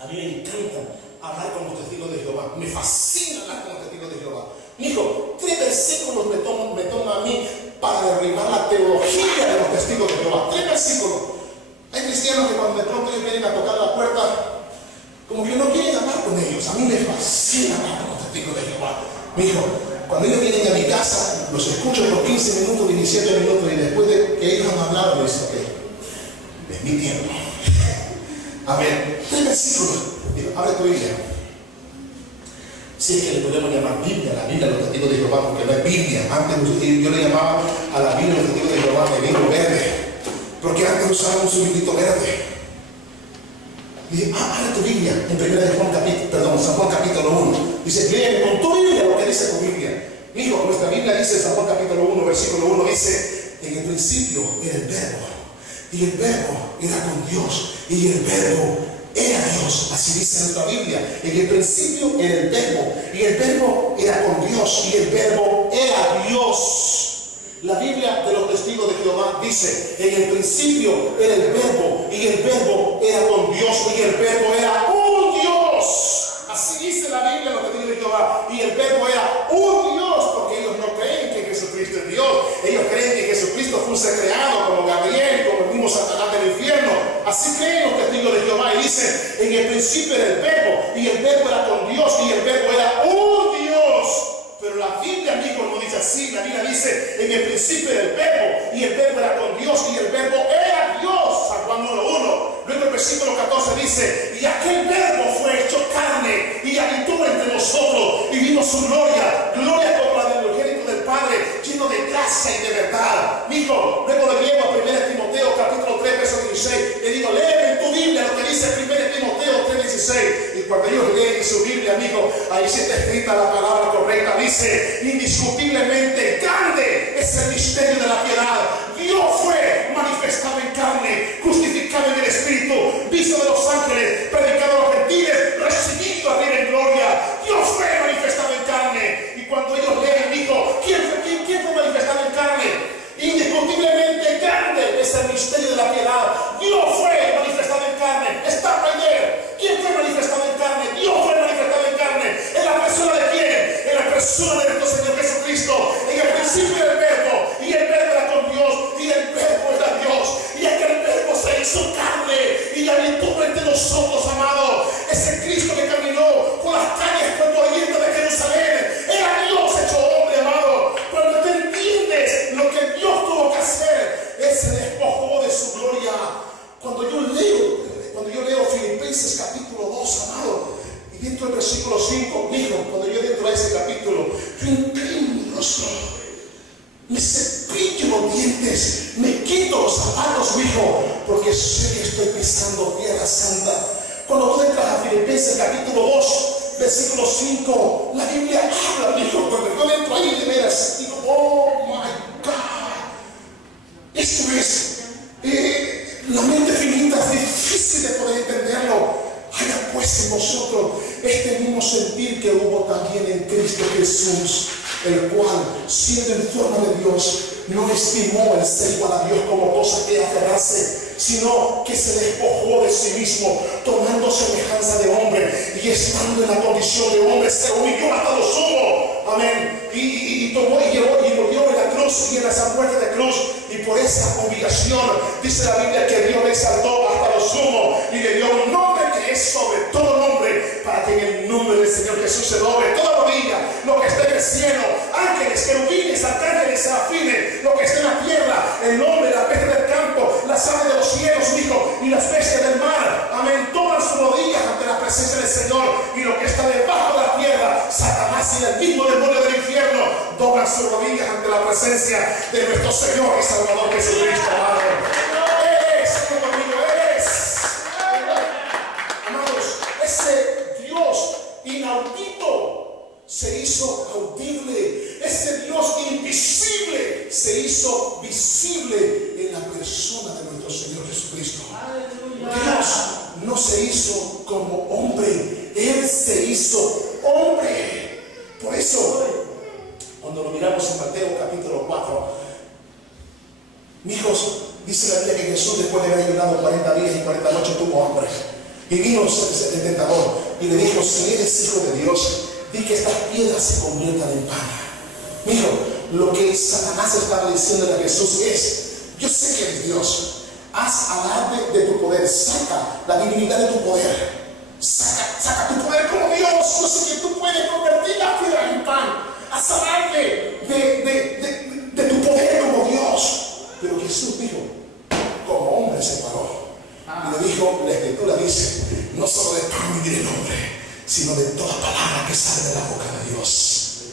a mí me encanta hablar con los testigos de Jehová. Me fascina hablar con los testigos de Jehová. Hijo, 3 versículos me toman a mí para derribar la teología de los testigos de Jehová. 3 versículos. Hay cristianos que cuando de pronto ellos vienen a tocar la puerta, como que no quieren hablar con ellos. A mí me fascina hablar con los testigos de Jehová. Hijo, cuando ellos vienen a mi casa, los escucho por 15 minutos, 17 minutos, y después de que ellos han hablado, les digo, ok, es mi tiempo. A ver, 3 versículos. Digo, abre tu Biblia. Si es que le podemos llamar Biblia, la Biblia de los testigos de Jehová, porque no es Biblia. Antes yo le llamaba a la Biblia de los testigos de Jehová el libro verde, porque antes usábamos un librito verde. Dice, abre tu Biblia en 1 San Juan capítulo 1. Dice, lee con tu Biblia lo que dice tu Biblia. Hijo, nuestra Biblia dice, San Juan capítulo 1, versículo 1, dice, en el principio era el verbo, y el verbo era con Dios, y el verbo era Dios. Así dice nuestra Biblia. En el principio era el verbo, y el verbo era con Dios, y el verbo era Dios. La Biblia de los testigos de Jehová dice, en el principio era el verbo, y el verbo era con Dios, y el verbo era un Dios. Así dice la Biblia de los testigos de Jehová, y el verbo era un Dios, porque ellos no creen que Jesucristo es Dios. Ellos creen que Jesucristo fue un ser creado como Gabriel, como el mismo Satanás del infierno. Así creen los testigos de Jehová, y dicen, en el principio era el verbo, y el verbo era con Dios, y el verbo era un Dios. Pero la Biblia, amigo, no dice así. La Biblia dice, en el principio era el verbo, y el verbo era con Dios, y el verbo era Dios. San Juan 1:1. Luego el versículo 14 dice, y aquel verbo fue hecho carne, y habitó entre nosotros, y vimos su gloria, gloria como la del unigénito del Padre, lleno de gracia y de verdad. Hijo, luego le llevo a 1 Timoteo capítulo 3, verso 16. Le digo, léeme en tu Biblia lo que dice 1 Timoteo 3:16. Y cuando ellos leen en su Biblia, amigo, ahí sí está escrita la palabra correcta. Dice, indiscutiblemente grande es el misterio de la piedad. Dios fue manifestado en carne, crucificado en el Espíritu, visto de los ángeles, predicado a los gentiles, recibido arriba en gloria. Dios fue manifestado en carne. Y cuando ellos leen, dijo, ¿quién fue manifestado en carne? Indiscutiblemente grande es el misterio de la piedad. Dios fue manifestado en carne. Está ayer. ¿Quién fue manifestado en carne? Dios fue manifestado en carne. ¿En la persona de quién? En la persona de nuestro Señor Jesucristo. En el principio del verbo, y el verbo era con Dios, y el verbo era Dios, y aquel verbo se hizo carne y habitó entre nosotros, amado. Ese Cristo que caminó por las calles polvorientas de Jerusalén era Dios hecho hombre, amado. Cuando tú entiendes lo que Dios tuvo que hacer, Él se despojó de su gloria. Cuando yo leo Filipenses capítulo 2, amado, y dentro del versículo 5, dijo, cuando yo dentro de ese capítulo, yo inclino mi rostro, me cepillo los dientes, me quito los zapatos, hijo, porque sé que estoy pisando tierra santa. Cuando tú entras a Filipenses capítulo 2, versículo 5, la Biblia habla, hijo, cuando yo entro ahí de veras, digo, oh my God, esto es La mente finita es difícil de poder entenderlo. Haya pues en vosotros este mismo sentir que hubo también en Cristo Jesús, el cual, siendo en forma de Dios, no estimó el ser igual a Dios como cosa que aferrarse, sino que se despojó de sí mismo, tomando semejanza de hombre, y estando en la condición de hombre, se humilló hasta lo sumo. Amén. Y tomó y murió en la cruz y en esa muerte de cruz. Y por esa humillación, dice la Biblia que Dios le exaltó hasta lo sumo y le dio un nombre que es sobre todo nombre, para que en el nombre del Señor Jesús se doble toda rodilla, lo que esté en el cielo, ángeles, querubines, arcángeles, serafines, lo que esté en la tierra, el hombre, la bestia del campo, las aves de los cielos, hijo, y las bestias del mar. Amén. Toman sus rodillas ante la presencia del Señor, y lo que está debajo de la tierra, Satanás y el mismo demonio del infierno, doblan sus rodillas ante la presencia de nuestro Señor y Salvador Jesucristo, amado. Amados, ese Dios inaudito se hizo audible. Ese Dios invisible se hizo visible en la persona de nuestro Señor Jesucristo. Dios no se hizo como hombre, Él se hizo hombre. Por eso, cuando lo miramos en Mateo capítulo 4, hijos, dice la Biblia que Jesús, después de haber ayunado 40 días y 40 noches, tuvo hambre. Y vino el tentador y le dijo: si eres hijo de Dios, di que estas piedras se conviertan en pan. Hijo, lo que Satanás estaba diciendo a Jesús es: yo sé que eres Dios, haz alarde de tu poder, saca la divinidad de tu poder, saca tu poder como Dios. Yo sé que tú puedes convertir las piedras en pan, haz alarde de tu poder como Dios. Pero Jesús dijo, como hombre se paró y le dijo: la Escritura dice, no solo de pan vivirá el hombre, sino de toda palabra que sale de la boca de Dios.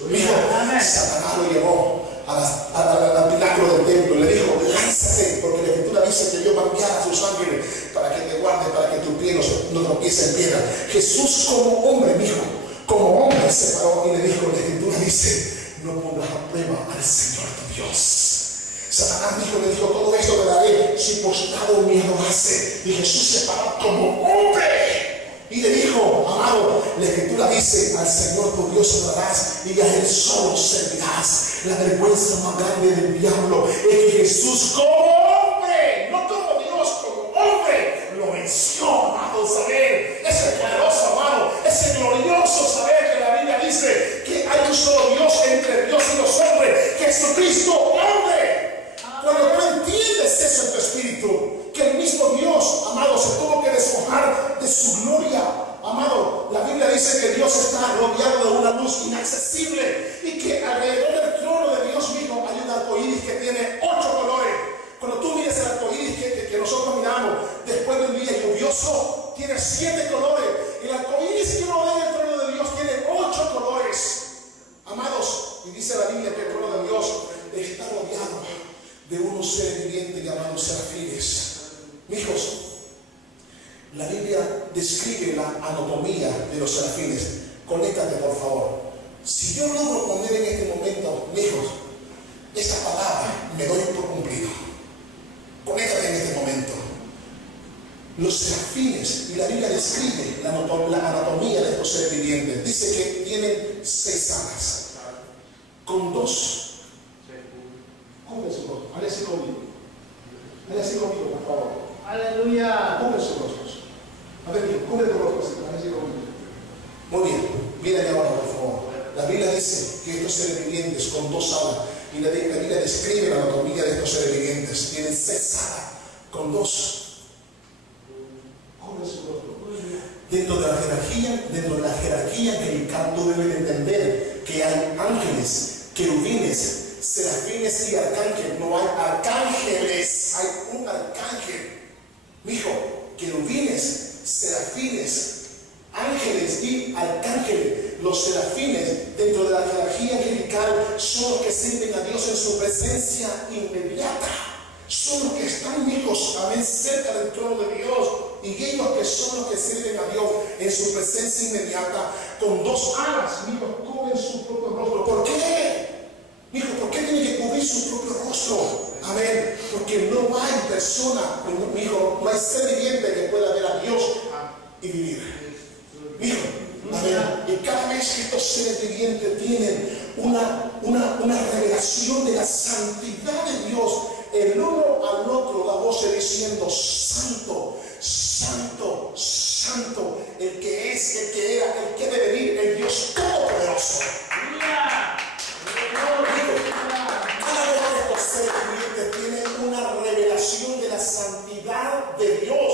Dijo, Satanás lo llevó al pináculo del templo y le dijo: lánzate, porque la Escritura dice que yo mandaré a sus ángeles para que te guarde, para que tu pie no tropiece en piedra. Jesús como hombre, como hombre se paró y le dijo: la Escritura dice, no pongas a prueba al Señor tu Dios. Satanás le dijo: todo esto te daré si postrado me adoraste. Y Jesús se paró como hombre y le dijo: amado, la Escritura dice, al Señor tu Dios adorarás y a Él solo servirás. La vergüenza más grande del diablo es que Jesús como hombre, no como Dios, como hombre, lo venció, amado. Saber, ese es poderoso, amado, ese glorioso saber que la Biblia dice que hay un solo Dios entre Dios y los hombres, Jesucristo, hombre. Cuando tú entiendes eso en tu espíritu, que el mismo Dios, amado, se tuvo que despojar de su gloria, amado, la Biblia dice que Dios está rodeado de una luz inaccesible y que alrededor del trono de Dios mismo hay un arcoíris que tiene 8 colores. Cuando tú miras el arcoíris que nosotros miramos después de un día lluvioso, tiene 7 colores. El arcoíris que rodea el trono de Dios tiene 8 colores, amados, y dice la Biblia que el trono de Dios está rodeado de unos seres vivientes llamados serafines. Hijos, la Biblia describe la anatomía de los serafines. Conéctate, por favor. Si yo logro poner en este momento, hijos, esta palabra, me doy por cumplido. Conéctate en este momento. Los serafines, y la Biblia describe la anatomía de estos seres vivientes. Dice que tienen 6 alas, con 2. Cubre su rostro. Hale así conmigo. Hale así conmigo, por favor. Aleluya. Cubre sus rostros. A ver, cubre tu rostro así. Hale así conmigo. Muy bien. Miren ahora, por favor. La Biblia dice que estos seres vivientes con 2 alas, y la Biblia describe la anatomía de estos seres vivientes, tienen 6 alas con 2. Cubre su rostro. Dentro de la jerarquía angelical, tú debes entender que hay ángeles, querubines, serafines y arcángeles. No hay arcángeles, hay un arcángel. Mijo, querubines, serafines, ángeles y arcángeles. Los serafines, dentro de la jerarquía angelical, son los que sirven a Dios en su presencia inmediata. Son los que están, hijos, amén, cerca del trono de Dios. Y ellos que son los que sirven a Dios en su presencia inmediata, con 2 alas, hijos, cubren su propio rostro. ¿Por qué? Hijo, ¿por qué tiene que cubrir su propio rostro? Amén. Porque no hay persona, mi hijo, no hay ser viviente que pueda ver a Dios y vivir. Mi hijo, amén. Y cada vez que estos seres vivientes tienen una revelación de la santidad de Dios, el uno al otro da voces diciendo: Santo, Santo, Santo, el que es, el que era, el que debe venir, el Dios Todopoderoso. Cada vez que estos seres vivientes tienen una revelación de la santidad de Dios,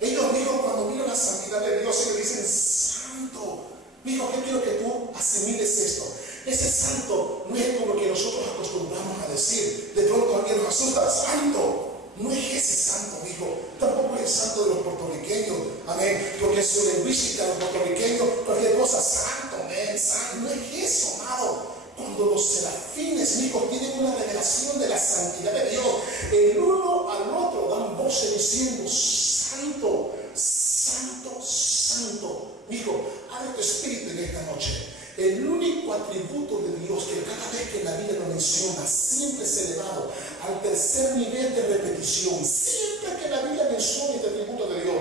ellos, dijo, cuando miran la santidad de Dios, ellos dicen: Santo. Dijo, yo quiero que tú asimiles esto. Ese santo no es como que nosotros acostumbramos a decir. De pronto alguien nos asusta: Santo. No es ese santo, dijo. Tampoco es el santo de los puertorriqueños. Amén. Porque su lingüística, los puertorriqueños, cualquier cosa: santo, amén, santo. No es eso, amado. Cuando los serafines, hijos, tienen una revelación de la santidad de Dios, el uno al otro dan voces diciendo: Santo, Santo, Santo. Hijo, abre tu espíritu en esta noche. El único atributo de Dios que cada vez que la Biblia lo menciona siempre es elevado al tercer nivel de repetición. Siempre que la Biblia menciona este atributo de Dios,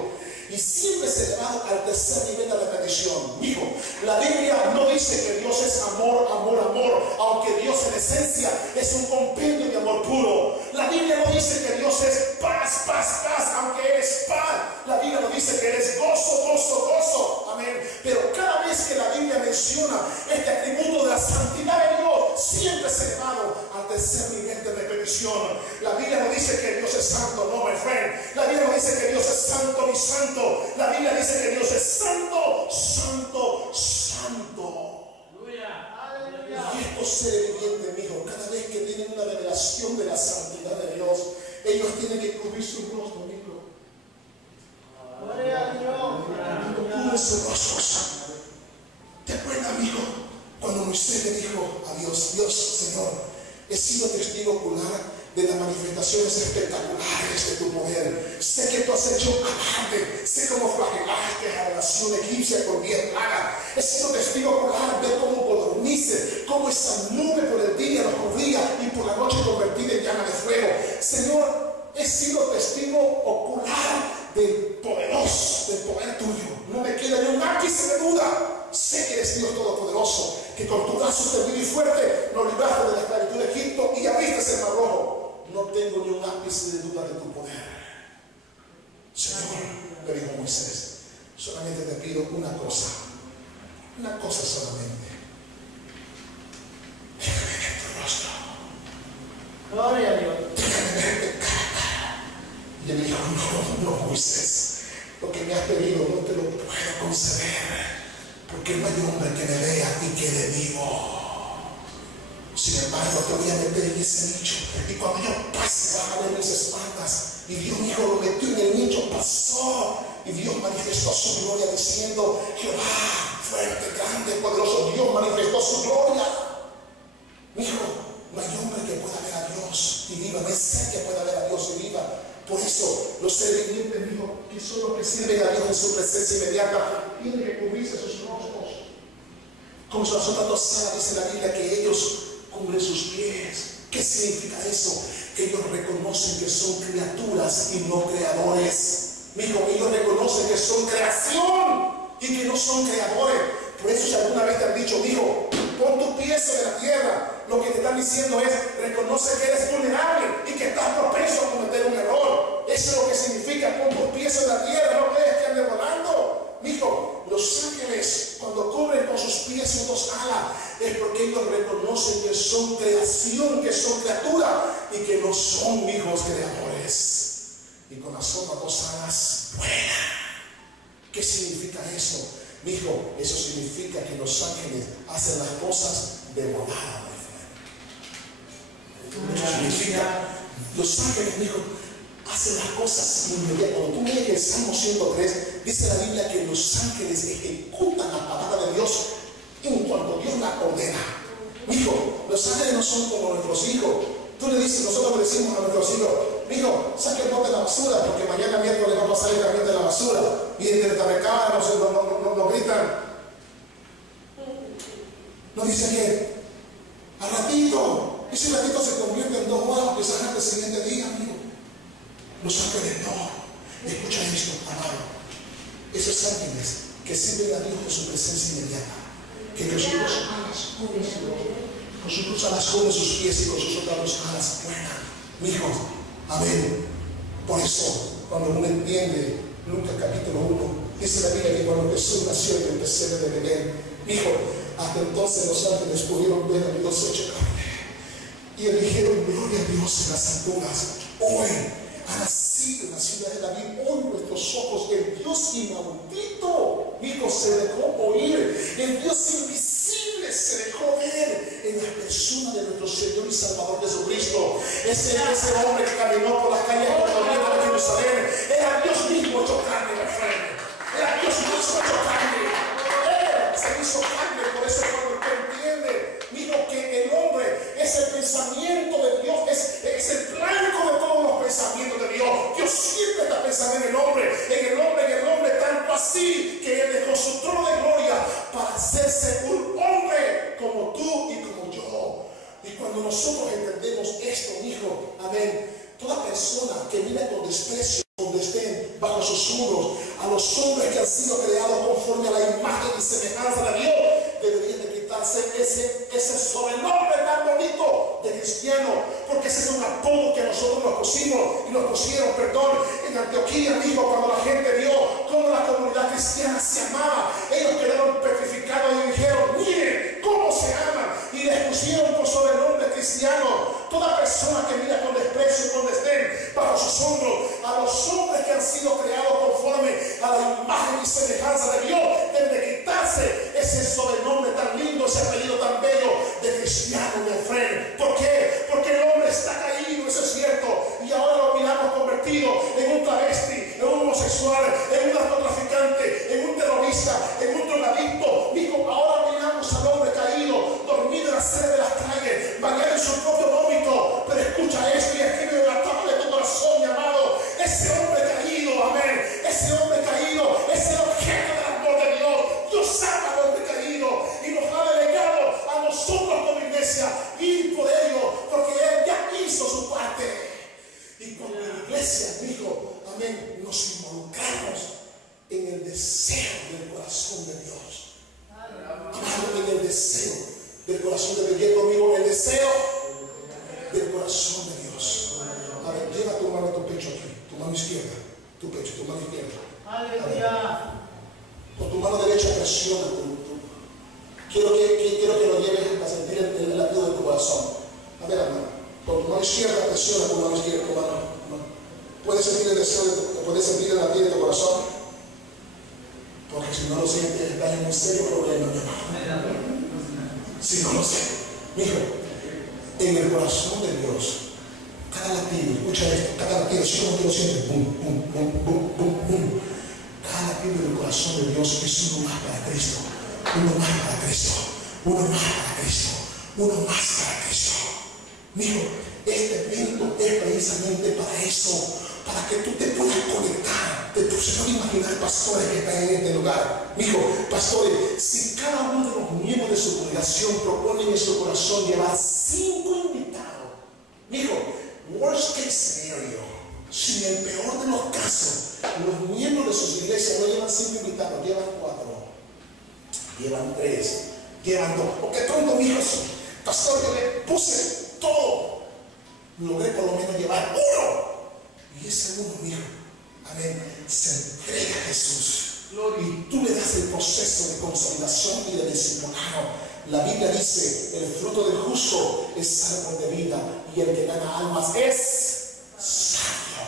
y siempre es elevado al tercer nivel de repetición. Hijo, la Biblia no dice que Dios es amor, amor, amor, aunque Dios en esencia es un compendio de amor puro. La Biblia no dice que Dios es paz, paz, paz, aunque eres paz. La Biblia no dice que eres gozo, gozo, gozo. Amén. Pero cada vez que la Biblia menciona este atributo de la santidad de Dios, siempre es elevado al tercer nivel de repetición. La Biblia no dice que Dios es santo, no, my friend. La Biblia no dice que Dios es santo ni santo. La Biblia dice que Dios es santo, santo, santo. Y estos seres vivientes, mi hijo, cada vez que tienen una revelación de la santidad de Dios, ellos tienen que cubrir su rostro, mi hijo. Cubre sus rostros. ¿Te acuerdas, mi hijo, cuando Moisés le dijo a Dios: Dios, Señor, he sido testigo ocular de las manifestaciones espectaculares de tu poder. Sé que tú has hecho alarde, sé cómo flagelaste a la nación egipcia con 10 plagas. He sido testigo ocular de cómo codornices, cómo esa nube por el día nos cubría y por la noche convertida en llama de fuego. Señor, he sido testigo ocular del poderoso, del poder tuyo. No me queda ni un ápice de duda. Sé que eres Dios Todopoderoso, que con tu brazo extendido y fuerte nos libraste de la esclavitud de Egipto y abriste el mar rojo. No tengo ni un ápice de duda de tu poder. Señor, le dijo Moisés, solamente te pido una cosa solamente. Déjame ver tu rostro. Gloria a Dios. Déjame ver tu cara. Y él dijo: no, Moisés, lo que me has pedido no te lo puedo conceder, porque no hay hombre que me vea y quede vivo. Sin embargo, te voy a meter en ese nicho, y cuando yo pase vas a ver mis espaldas. Y Dios, mi hijo, lo metió en el nicho, pasó, y Dios manifestó su gloria diciendo: Jehová, fuerte, grande, poderoso. Dios manifestó su gloria. Mi hijo, no hay hombre que pueda ver a Dios y viva, no hay ser que pueda ver a Dios y viva. Por eso los seres vivientes, mi hijo, que son los que sirven a Dios en su presencia inmediata, tienen que cubrirse sus rostros. Como las otras dos salas dice la Biblia que ellos cubren sus pies. ¿Qué significa eso? Que ellos reconocen que son criaturas y no creadores. Mi hijo, ellos reconocen que son creación y que no son creadores. Por eso, si alguna vez te han dicho: hijo, pon tus pies sobre la tierra, lo que te están diciendo es: reconoce que eres vulnerable y que estás propenso a cometer un error. Eso es lo que significa: pon tus pies sobre la tierra, no crees que ande volando. Hijo, los ángeles, cuando cubren con sus pies sus dos alas, es porque ellos reconocen que son creación, que son criaturas y que no son hijos creadores. Y con las otras dos alas vuelan. ¿Qué significa eso? Mi hijo, eso significa que los ángeles hacen las cosas de volada. Eso significa, los ángeles, mi hijo, hacen las cosas inmediatamente. Cuando tú lees el Salmo 103, dice la Biblia que los ángeles ejecutan la palabra de Dios en cuanto Dios la ordena. Mi hijo, los ángeles no son como nuestros hijos. Tú le dices, nosotros le decimos a nuestros hijos: hijo, saque el bote de la basura, porque mañana miércoles va a pasar el camión de la basura. Y desde la recámara nos gritan. Nos dicen que al ratito, es ese ratito se convierte en 2 horas, quizás hasta el siguiente día, amigo. Los ángeles no. Escucha esto, amado. Esos ángeles que sirven a Dios con su presencia inmediata, que con sus 2 alas cubren su rostro, con sus 2 alas cubren sus pies y con sus otras 2 alas vuelan. Mijos, amén. Por eso, cuando uno entiende Lucas capítulo 1, dice la Biblia que cuando Jesús nació en el pesebre de Belén, hijo, hasta entonces los ángeles pudieron ver a Dios hecho carne. Y dijeron, gloria a Dios en las alturas. Hoy ha nacido en la ciudad de David. Hoy nuestros ojos, el Dios inaudito, hijo, se dejó oír. El Dios invisible se dejó ver en la persona de nuestro Señor y Salvador Jesucristo. Ese hombre que caminó por las calles de Jerusalén era Dios mismo hecho carne, mi frente. Era Dios mismo hecho carne. Él se hizo carne. Por eso cuando usted entiende, digo, que el hombre es el pensamiento de Dios, es el blanco de todos los pensamientos de Dios. Dios siempre está pensando en el hombre, tanto así que Él dejó su trono de gloria para hacerse un hombre como tú y como yo. Y cuando nosotros entendemos esto, hijo, amén, toda persona que vive con desprecio, con desdén bajo sus muros, a los hombres que han sido creados conforme a la imagen y semejanza de Dios, deberían de quitarse ese sobrenombre tan bonito de cristiano, porque ese es un apodo que nosotros nos pusimos y nos pusieron, en Antioquía, amigo, cuando la gente vio cómo la comunidad cristiana se amaba, ellos quedaron petrificados y dijeron, miren cómo se aman, y les pusieron por sobrenombre cristiano. Toda persona que mira con desprecio y con desdén bajo sus hombros a los hombres que han sido creados conforme a la imagen y semejanza de Dios, deben de quitarse ese sobrenombre tan lindo, ese apellido tan bello de cristiano, mi friend. ¿Por qué? Porque el hombre está caído, eso es cierto, y ahora lo miramos convertido en un travesti, en un homosexual, en un narcotraficante, en un terrorista, en un drogadicto. Dijo, ahora miramos al hombre caído, dormido en la sede de las calles, bañado en su propio vómito. Pero escucha esto y escribe en la tabla de tu corazón, mi amado. Ese hombre caído, amén, ese hombre caído es el objeto del amor de Dios. Dios ama al hombre caído y nos ha delegado a nosotros como iglesia ir por ello, porque Él ya hizo su parte. Y cuando la iglesia dijo, amén, nos involucramos en el deseo del corazón de Dios. Amado, en el deseo del corazón de Dios. Diga conmigo, el deseo del corazón de Dios. A ver, lleva tu mano a tu pecho aquí, tu mano izquierda, tu pecho, tu mano izquierda. Aleluya. Con tu mano derecha presiona quiero que lo lleves a sentir el latido de tu corazón. A ver, hermano, con tu mano izquierda presiona tu mano izquierda, tu mano. ¿Puedes sentir el deseo puedes sentir el latido de tu corazón? Porque si no lo sientes, estás en un serio problema, mi hermano. Si no lo sientes, mijo, en el corazón de Dios, cada latido, escucha esto, cada latido, si como tú lo sientes, bum, bum, bum, bum, bum, bum. Cada latido del corazón de Dios es uno más para Cristo, uno más para Cristo, uno más para Cristo, uno más para Cristo. Mijo, este evento es precisamente para eso, para que tú te puedas conectar. Se puede imaginar pastores que están en este lugar. Mijo, pastores, si cada uno de los miembros de su congregación proponen en su corazón llevar 5 invitados, mijo, worst case scenario, si en el peor de los casos los miembros de sus iglesias no llevan 5 invitados, llevan 4, llevan 3, llevan 2, porque pronto, mijos, pastor, yo le puse todo, logré por lo menos llevar 1. Y ese uno, mijo, amén, se entrega a Jesús. Y tú le das el proceso de consolidación y de discipulado. La Biblia dice, el fruto del justo es árbol de vida y el que gana almas es sabio.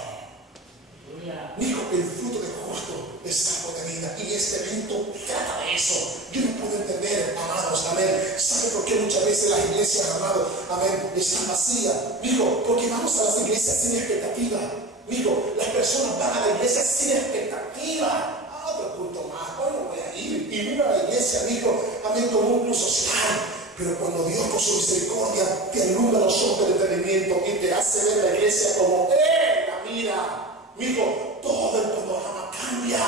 Mijo, el fruto del justo es árbol de vida y este evento trata de eso. Yo no puedo entender, amados, amén. ¿Sabe por qué muchas veces las iglesias, amados, amén, están vacías? Mijo, porque vamos a las iglesias sin expectativa. Mijo, las personas van a la iglesia sin expectativa. Otro culto más, hoy no voy a ir. Y viva la iglesia, mijo, amén, como un club social. Pero cuando Dios con su misericordia te alumbra los ojos del entendimiento y te hace ver la iglesia como Él la mira, mijo, todo el panorama cambia.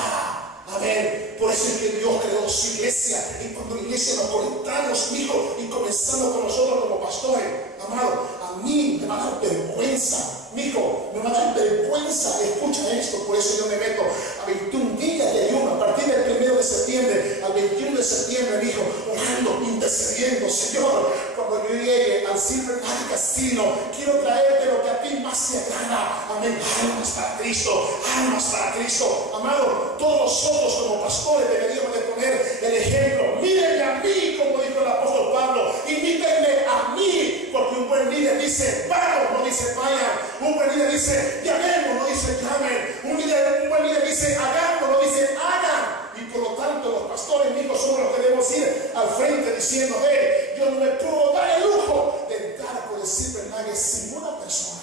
Amén. Por eso es que Dios creó su iglesia. Y cuando la iglesia nos conectamos, mijo, y comenzamos con nosotros como pastores, amado, A mí me va a dar vergüenza, mijo, me va a dar vergüenza. Escucha esto, por eso yo me meto a 21 días de ayuno, a partir del 1 de septiembre al 21 de septiembre, mijo, orando, intercediendo. Señor, cuando yo llegue al Silver Valley Casino, quiero traerte lo que a ti más te agrada. Amén. Almas para Cristo, almas para Cristo. Amado, todos nosotros como pastores deberíamos de poner el ejemplo. Mírenme a mí, como dijo el apóstol Pablo, imítenme a mí, porque un buen líder dice vamos, no dice vayan. Un buen líder dice llamemos, no dice llamen. Un buen líder dice hagamos, no dice hagan. Y por lo tanto los pastores mismos somos los que debemos ir al frente diciendo hey, yo no me puedo dar el lujo de entrar por el Silver Nugget sin una persona.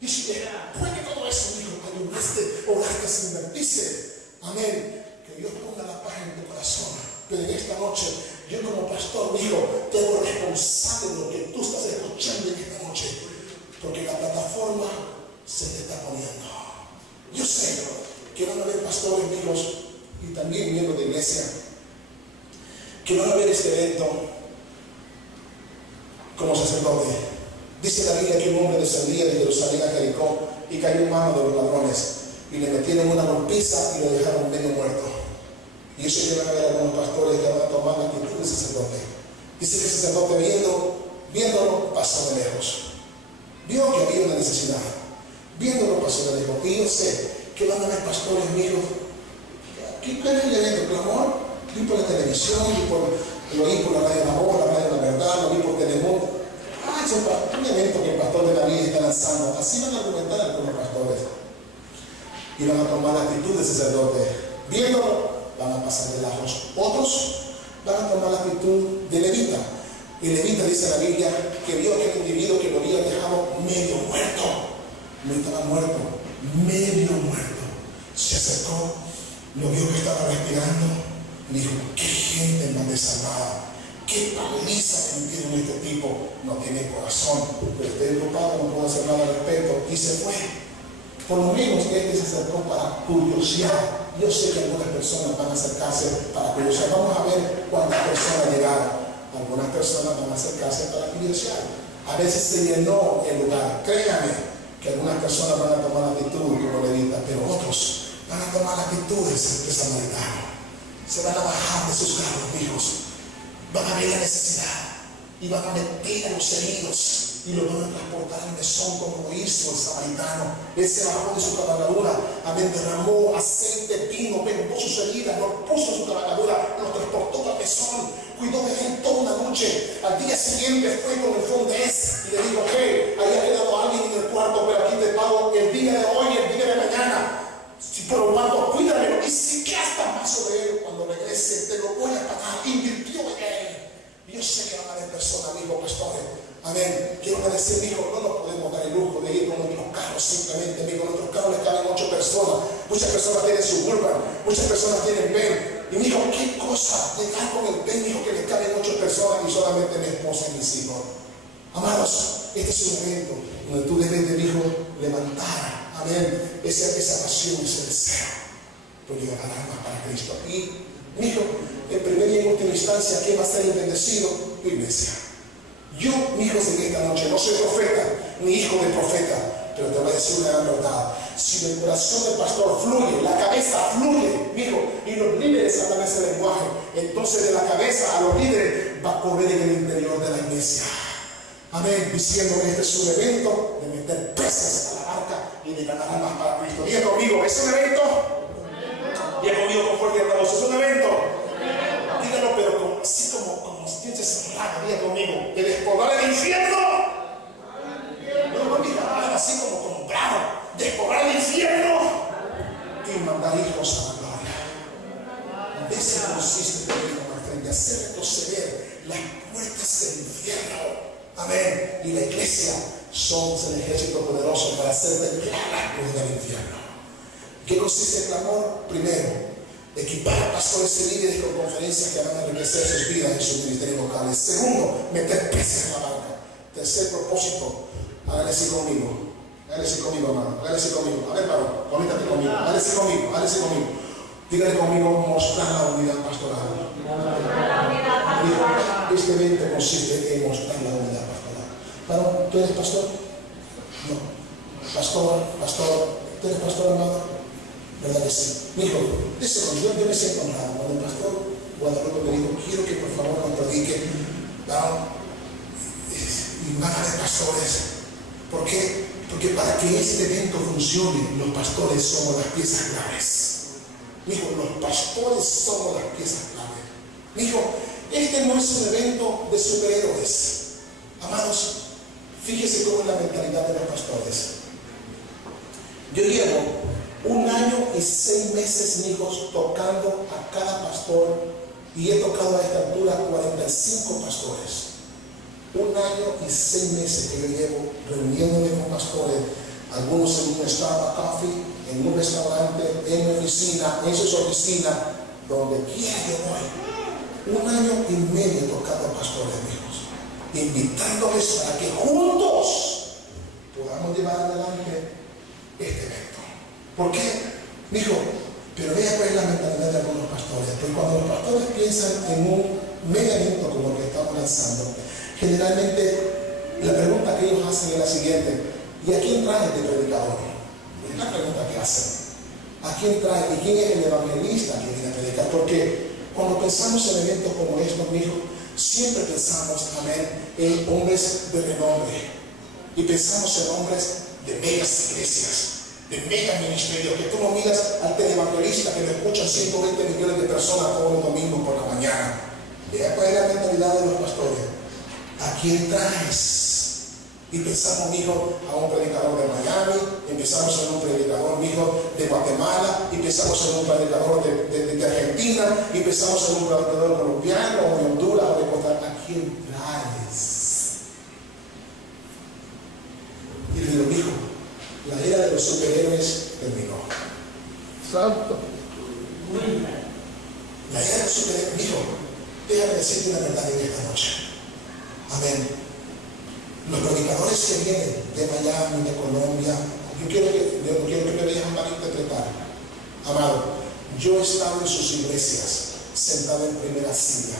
Y si puede todo eso, hijo, ayudaste, oraste sin bendice. Amén. Que Dios ponga la paz en tu corazón. Pero en esta noche, yo como pastor, hijo, te hago responsable de lo que tú estás escuchando en esta noche. Porque la plataforma se te está poniendo. Yo sé que van a haber pastores, hijos, y también miembros de iglesia, que van a ver este evento como sacerdote. Dice la Biblia que un hombre descendía de Jerusalén a Jericó y cayó en manos de los ladrones y le metieron una golpiza y lo dejaron medio muerto. Y eso llevan a ver a algunos pastores que van a tomar la actitud del sacerdote. Dice que el sacerdote viéndolo pasó de lejos. Vio que había una necesidad. Viéndolo pasó de lejos. Y yo sé que van a haber pastores míos. ¿Qué es el evento? ¿Clamor? Vi por la televisión, lo vi por la radio La Voz, la radio La Verdad, lo vi por Telemundo. Es un evento que el pastor de la vida está lanzando. Así van a argumentar algunos pastores. Y van a tomar la actitud de sacerdote. Viéndolo, van a pasar de lejos. Otros van a tomar la actitud de levita. Y levita dice la Biblia que vio a aquel individuo que lo había dejado medio muerto. No estaba muerto, medio muerto. Se acercó, lo vio que estaba respirando. Y dijo, qué gente más desalmada. ¿Qué paliza que metieron este tipo? No tiene corazón, pero estoy preocupado, no puedo hacer nada al respecto. Y se fue. Por lo menos este se acercó para curiosear. Yo sé que algunas personas van a acercarse para curiosear. Vamos a ver cuántas personas llegaron. Algunas personas van a acercarse para curiosear. A veces se llenó el lugar. Créanme que algunas personas van a tomar la actitud como levita, pero otros van a tomar la actitud de samaritano. Se van a bajar de sus carros, hijos. Van a ver la necesidad y van a meter a los heridos y los van a transportar al mesón como lo hizo el samaritano. Él se bajó de su cabalgadura, derramó aceite, vino, vendó sus heridas, los puso en su cabalgadura, los transportó al mesón, cuidó de él toda una noche. Al día siguiente fue con el fondés y le dijo, hey, había quedado alguien en el cuarto, pero aquí te pago el día de hoy, el día de mañana. Si por lo tanto, cuídamelo. Y si gastas más sobre él, cuando regrese, te lo voy a pagar. Invirtió en él. Y yo sé que van a haber personas, amigos pastores, amén, que van a decir, hijo, no nos podemos dar el lujo de ir con nuestros carros simplemente, amigo. Nuestros carros les caben 8 personas. Muchas personas tienen Suburban, muchas personas tienen Ben. Y me dijo, qué cosa, llegar con el Ben, dijo que le caben 8 personas y solamente mi esposa y mis hijos. Amados, este es un evento donde tú debes de, hijo, levantar. Amén. Esa pasión, ese deseo por llevar almas para Cristo. Y, mi hijo, en primera y en última instancia, ¿quién va a ser el bendecido? Tu iglesia. Yo, mi hijo, de esta noche, no soy profeta, ni hijo de profeta, pero te voy a decir una gran verdad. Si el corazón del pastor fluye, la cabeza fluye, mi hijo, y los líderes hablan ese lenguaje, entonces de la cabeza a los líderes va a correr en el interior de la iglesia. Amén, diciendo que este es un evento de meter peces a la barca y de ganar almas para Cristo. Diga conmigo, ¿es un evento? Diga conmigo con fuerte voz, ¿es un evento? Dígalo, pero así como si tienes cerrado, diga conmigo, de despoblar el infierno. No diga, así como bravo, despoblar el infierno y mandar hijos a la gloria. De eso consiste, de hacer retroceder las puertas del infierno. Amén. Y la iglesia somos el ejército poderoso para hacer temblar las puertas del infierno. ¿Qué consiste el clamor? Primero, equipar a pastores y líderes con conferencias que van a enriquecer sus vidas en sus ministerios locales. Segundo, meter peces en la barca. Tercer propósito, hágale así conmigo. Hágale así conmigo, hermano. Hágale así conmigo. A ver, hermano, conéctate conmigo. Hágale así conmigo. Hágale así conmigo. Dígale conmigo, mostrar la unidad pastoral. Este evento consiste en mostrar la unidad pastoral. Varón, ¿tú eres pastor? No. Pastor, ¿tú eres pastor, amado? ¿Verdad que sí? Me dijo, eso, yo me siento honrado. Cuando el pastor Guadalupe me dijo, quiero que por favor nos predique, y van a haber pastores. ¿Por qué? Porque para que este evento funcione, los pastores somos las piezas claves. Me dijo, los pastores somos las piezas claves. Me dijo, este no es un evento de superhéroes. Amados, fíjese cómo es la mentalidad de los pastores. Yo llevo 1 año y 6 meses, hijos, tocando a cada pastor, y he tocado a esta altura 45 pastores. 1 año y 6 meses que yo llevo reuniéndome con pastores, algunos en un Starbucks Coffee, en un restaurante, en mi oficina, en sus oficinas, donde quiera yo voy. 1 año y medio tocando a pastores, hijos, invitándoles para que juntos podamos llevar adelante este evento. ¿Por qué? Dijo, pero vea cuál es la mentalidad de algunos pastores. Porque cuando los pastores piensan en un mega evento como el que estamos lanzando, generalmente la pregunta que ellos hacen es la siguiente: ¿y a quién trae este predicador? Es la pregunta que hacen. ¿A quién trae? ¿Y quién es el evangelista que viene a predicar? Porque cuando pensamos en eventos como estos, mijo, siempre pensamos, amén, en hombres de renombre. Y pensamos en hombres de megas iglesias, de mega ministerios, que tú no miras al televangelista que lo escuchan 120 millones de personas todos los domingos por la mañana. Vea cuál es la mentalidad de los pastores. ¿A quién traes? Y pensamos, mijo, a un predicador de Miami, y pensamos en un predicador, mijo, de Guatemala, y pensamos en un predicador de Argentina, y pensamos en un predicador colombiano, o de Honduras, o de Costa Rica. ¿A quién traes? Y le digo, mijo, la era de los superhéroes terminó. Santo. La era de los superhéroes, mijo, déjame decirte una verdad en esta noche. Amén. Los predicadores que vienen de Miami, de Colombia, yo quiero que me dejen malinterpretar. Amado, yo he estado en sus iglesias, sentado en primera silla.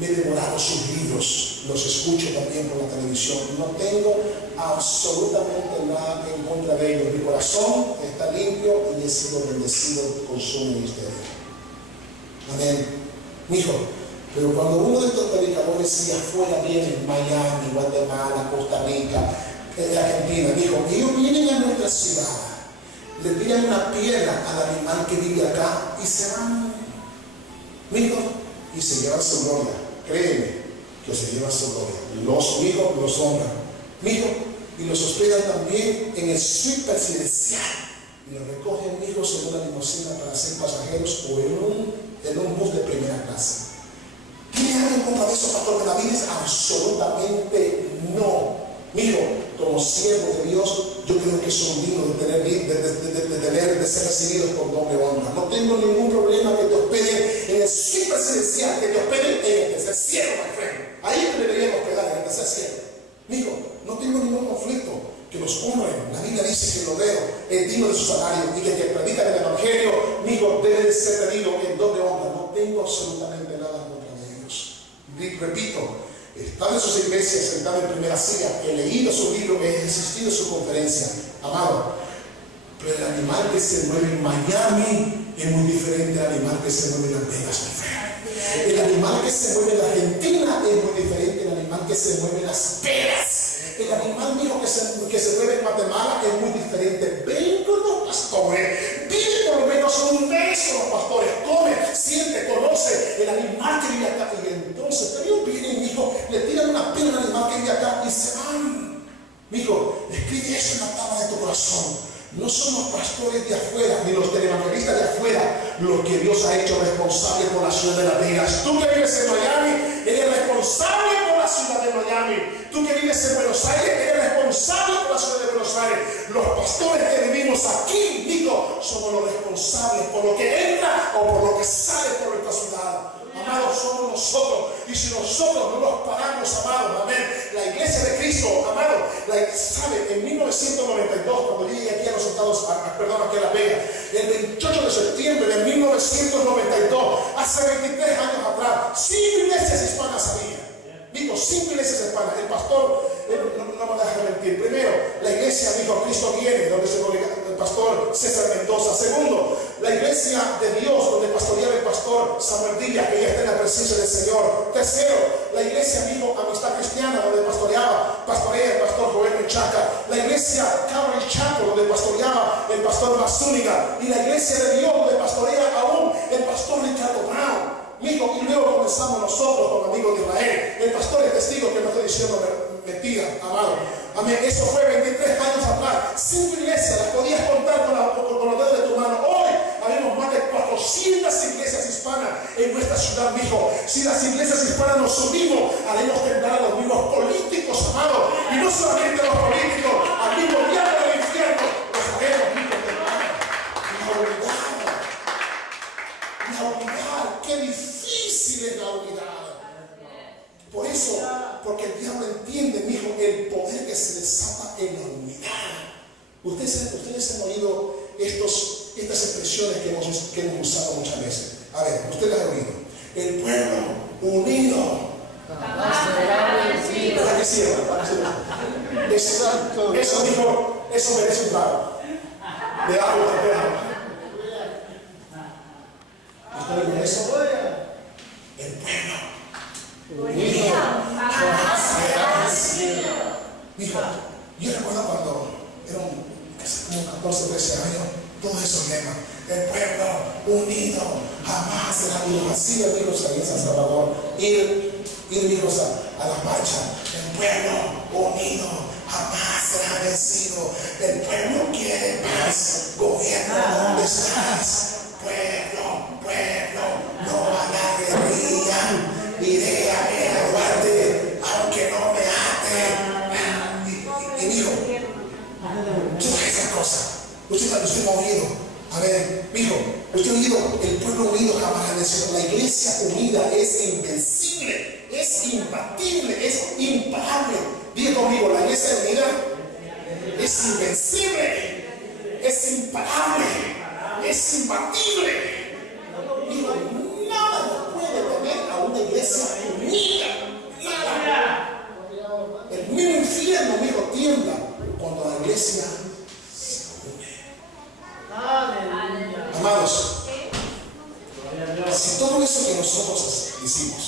Me he devorado sus libros, los escucho también por la televisión. No tengo absolutamente nada en contra de ellos. Mi corazón está limpio y he sido bendecido con su ministerio. Amén. Mijo, pero cuando uno de estos predicadores de afuera viene, Miami, Guatemala, Costa Rica, Argentina, dijo, ellos vienen a nuestra ciudad, le tiran una piedra al animal que vive acá y se van, mijo, y se llevan su gloria. Créeme que se llevan su gloria. Los hijos los honran, mijo, y los hospedan también en el suite presidencial y los recogen, hijos, en una limusina para ser pasajeros o en un bus de primera clase. ¿Tiene algo en contra de eso, pastor Benavides? Absolutamente no. Mijo, como siervo de Dios, yo creo que son dignos de ser recibidos por doble honra. No tengo ningún problema que te hospeden en el suite presidencial, que te hospeden en el tercer cielo, my friend. Ahí te deberían hospedar, en el tercer cielo. Mijo, no tengo ningún conflicto. Que los honren. La Biblia dice que el obrero es digno de su salario y que el que predica el evangelio, mijo, debe de ser pedido en doble honra. No tengo absolutamente nada en contra de ellos. Repito, he estado en sus iglesias, sentado en primera silla, he leído su libro, he asistido a su conferencia, amado. Pero el animal que se mueve en Miami es muy diferente al animal que se mueve en Las Vegas, mi friend. El animal que se mueve en la Argentina es muy diferente al animal que se mueve en Las Vegas. El animal mío que se mueve en Guatemala es muy diferente. Ven con los pastores, vive por lo menos un mes con los pastores, come, siente, conoce el animal que vive acá. Y entonces ellos vienen, mijo, le tiran una piedra al animal que vive acá y se van. Mijo, escribe eso en la tabla de tu corazón. No son los pastores de afuera, ni los televangelistas de afuera, los que Dios ha hecho responsables por la ciudad de Las Vegas. Tú que vives en Miami, eres responsable por la ciudad de Miami. Tú que vives en Buenos Aires, eres responsable por la ciudad de Buenos Aires. Los pastores que vivimos aquí, digo, somos los responsables por lo que entra o por lo que sale por nuestra ciudad. Amados, somos nosotros. Y si nosotros no nos paramos, amados, amén. La iglesia de Cristo, amado, sabe, en 1992, cuando llegué aquí a los Estados, aquí a Las Vegas, el 28 de septiembre de 1992, hace 23 años atrás, 5 iglesias hispanas había. Digo, 5 iglesias hispanas. El pastor no me voy a dejar mentir. Primero, la iglesia, dijo, Cristo viene, donde se congrega el pastor César Mendoza. Segundo, la iglesia de Dios, donde pastoreaba el pastor Samuel Díaz, que ya está en la presencia del Señor. Tercero, la iglesia, dijo, Amistad Cristiana, donde pastorea el pastor Joel Menchaca. La iglesia Calvary Chapel, donde pastoreaba el pastor Mazúñiga. Y la iglesia de Dios, donde pastorea aún el pastor Ricardo Brown. Mijo, y luego comenzamos nosotros como amigos de Israel. El pastor es testigo que no estoy diciendo mentira, amado. Amén. Eso fue 23 años atrás. 5 iglesias, las podías contar con los dedos de tu mano. Hoy habemos más de 400 iglesias hispanas en nuestra ciudad, mijo. Si las iglesias hispanas nos unimos, haremos temblar a los mismos políticos, amado. Y no solamente a los políticos, al mismo diablo del infierno, los haremos, mijo, temblar. La unidad, qué difícil es la unidad. Por eso, porque el diablo entiende, mijo, el poder que se desata en la unidad. Ustedes han oído estas expresiones que hemos usado muchas veces. A ver, ustedes han oído. El pueblo unido Jamás será vencido. ¿Verdad que sí? Eso dijo, eso merece un trago de agua. ¿Ustedes oyen eso? El pueblo unido jamás será vencido. Dijo, yo recuerdo cuando eran como 14, 13 años, todos esos lemas. El pueblo unido jamás será vencido. Así le dijo ahí en San Salvador. Ir hijos a las marchas. El pueblo unido jamás será vencido. El pueblo quiere paz. Gobierno, ¿dónde estás? Pueblo, no a la guerrilla. Iré a ver a Duarte, aunque no me ate. Y dijo, todas esas cosas. Usted ha oído. A ver, mijo, usted ha oído, el pueblo unido jamás ha vencido. La iglesia unida es invencible, es imbatible, es imparable. Diga conmigo, la iglesia unida es invencible, es imparable, es imbatible. Digo, nada nos puede detener a una iglesia unida. Nada. El mismo infierno, mijo, tiembla cuando la iglesia se une. Amados, si todo eso que nosotros hicimos,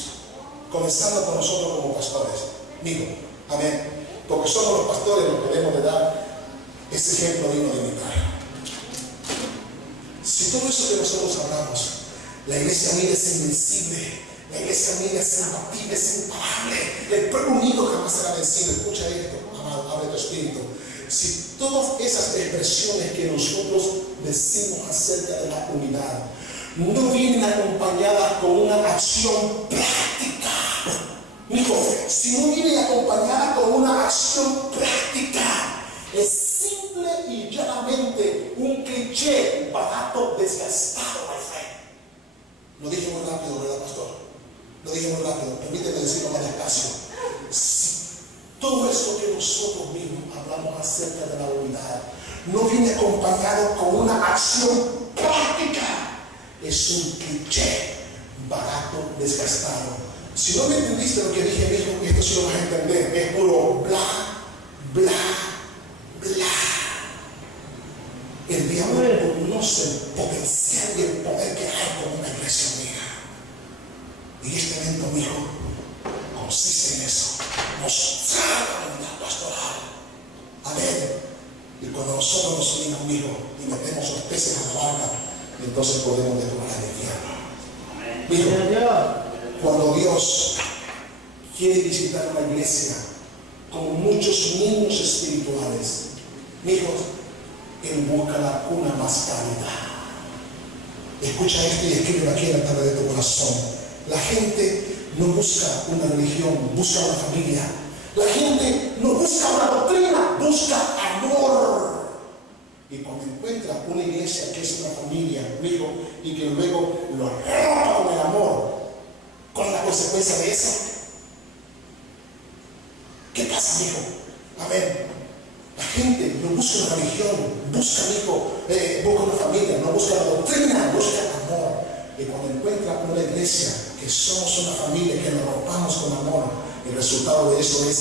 comenzando con nosotros como pastores, digo, amén, porque somos los pastores los que debemos de dar ese ejemplo digno de imitar. Si todo eso que nosotros hablamos, la iglesia unida es invencible, la iglesia unida es imbatible, es imparable, el pueblo unido jamás será vencido. Escucha esto, amado, abre tu espíritu. Si todas esas expresiones que nosotros decimos acerca de la unidad no vienen acompañadas con una acción práctica, hijo, si no vienen acompañadas con una acción práctica, es simple y llanamente un cliché barato, desgastado, my friend. Lo dije muy rápido, ¿verdad, pastor? Lo dije muy rápido, permíteme decirlo más despacio. Si todo eso que nosotros mismos hablamos acerca de la unidad no viene acompañado con una acción práctica, es un cliché barato, desgastado. Si no me entendiste lo que dije, mismo, esto sí lo vas a entender. Es puro bla, bla, bla. El diablo conoce el potencial y el poder que hay con una iglesia unida. Y este evento, mijo, consiste en eso. Mostrar la unidad pastoral. Amén. Y cuando nosotros nos unimos, mijo, y metemos los peces a la barca, entonces podemos detonar el infierno. Mijo, cuando Dios quiere visitar una iglesia con muchos niños espirituales, mijo, Él busca la cuna más cálida. Escucha esto y escríbelo aquí en la tabla de tu corazón. La gente no busca una religión, busca una familia. La gente no busca una doctrina, busca amor. Y cuando encuentra una iglesia que es una familia, amigo, y que luego lo rompa con el amor, con la consecuencia de eso, ¿qué pasa, hijo? Amén. La gente no busca una religión, busca, busca una familia, no busca la doctrina, busca amor. Y cuando encuentra una iglesia que somos una familia, que nos rompamos con amor, el resultado de eso es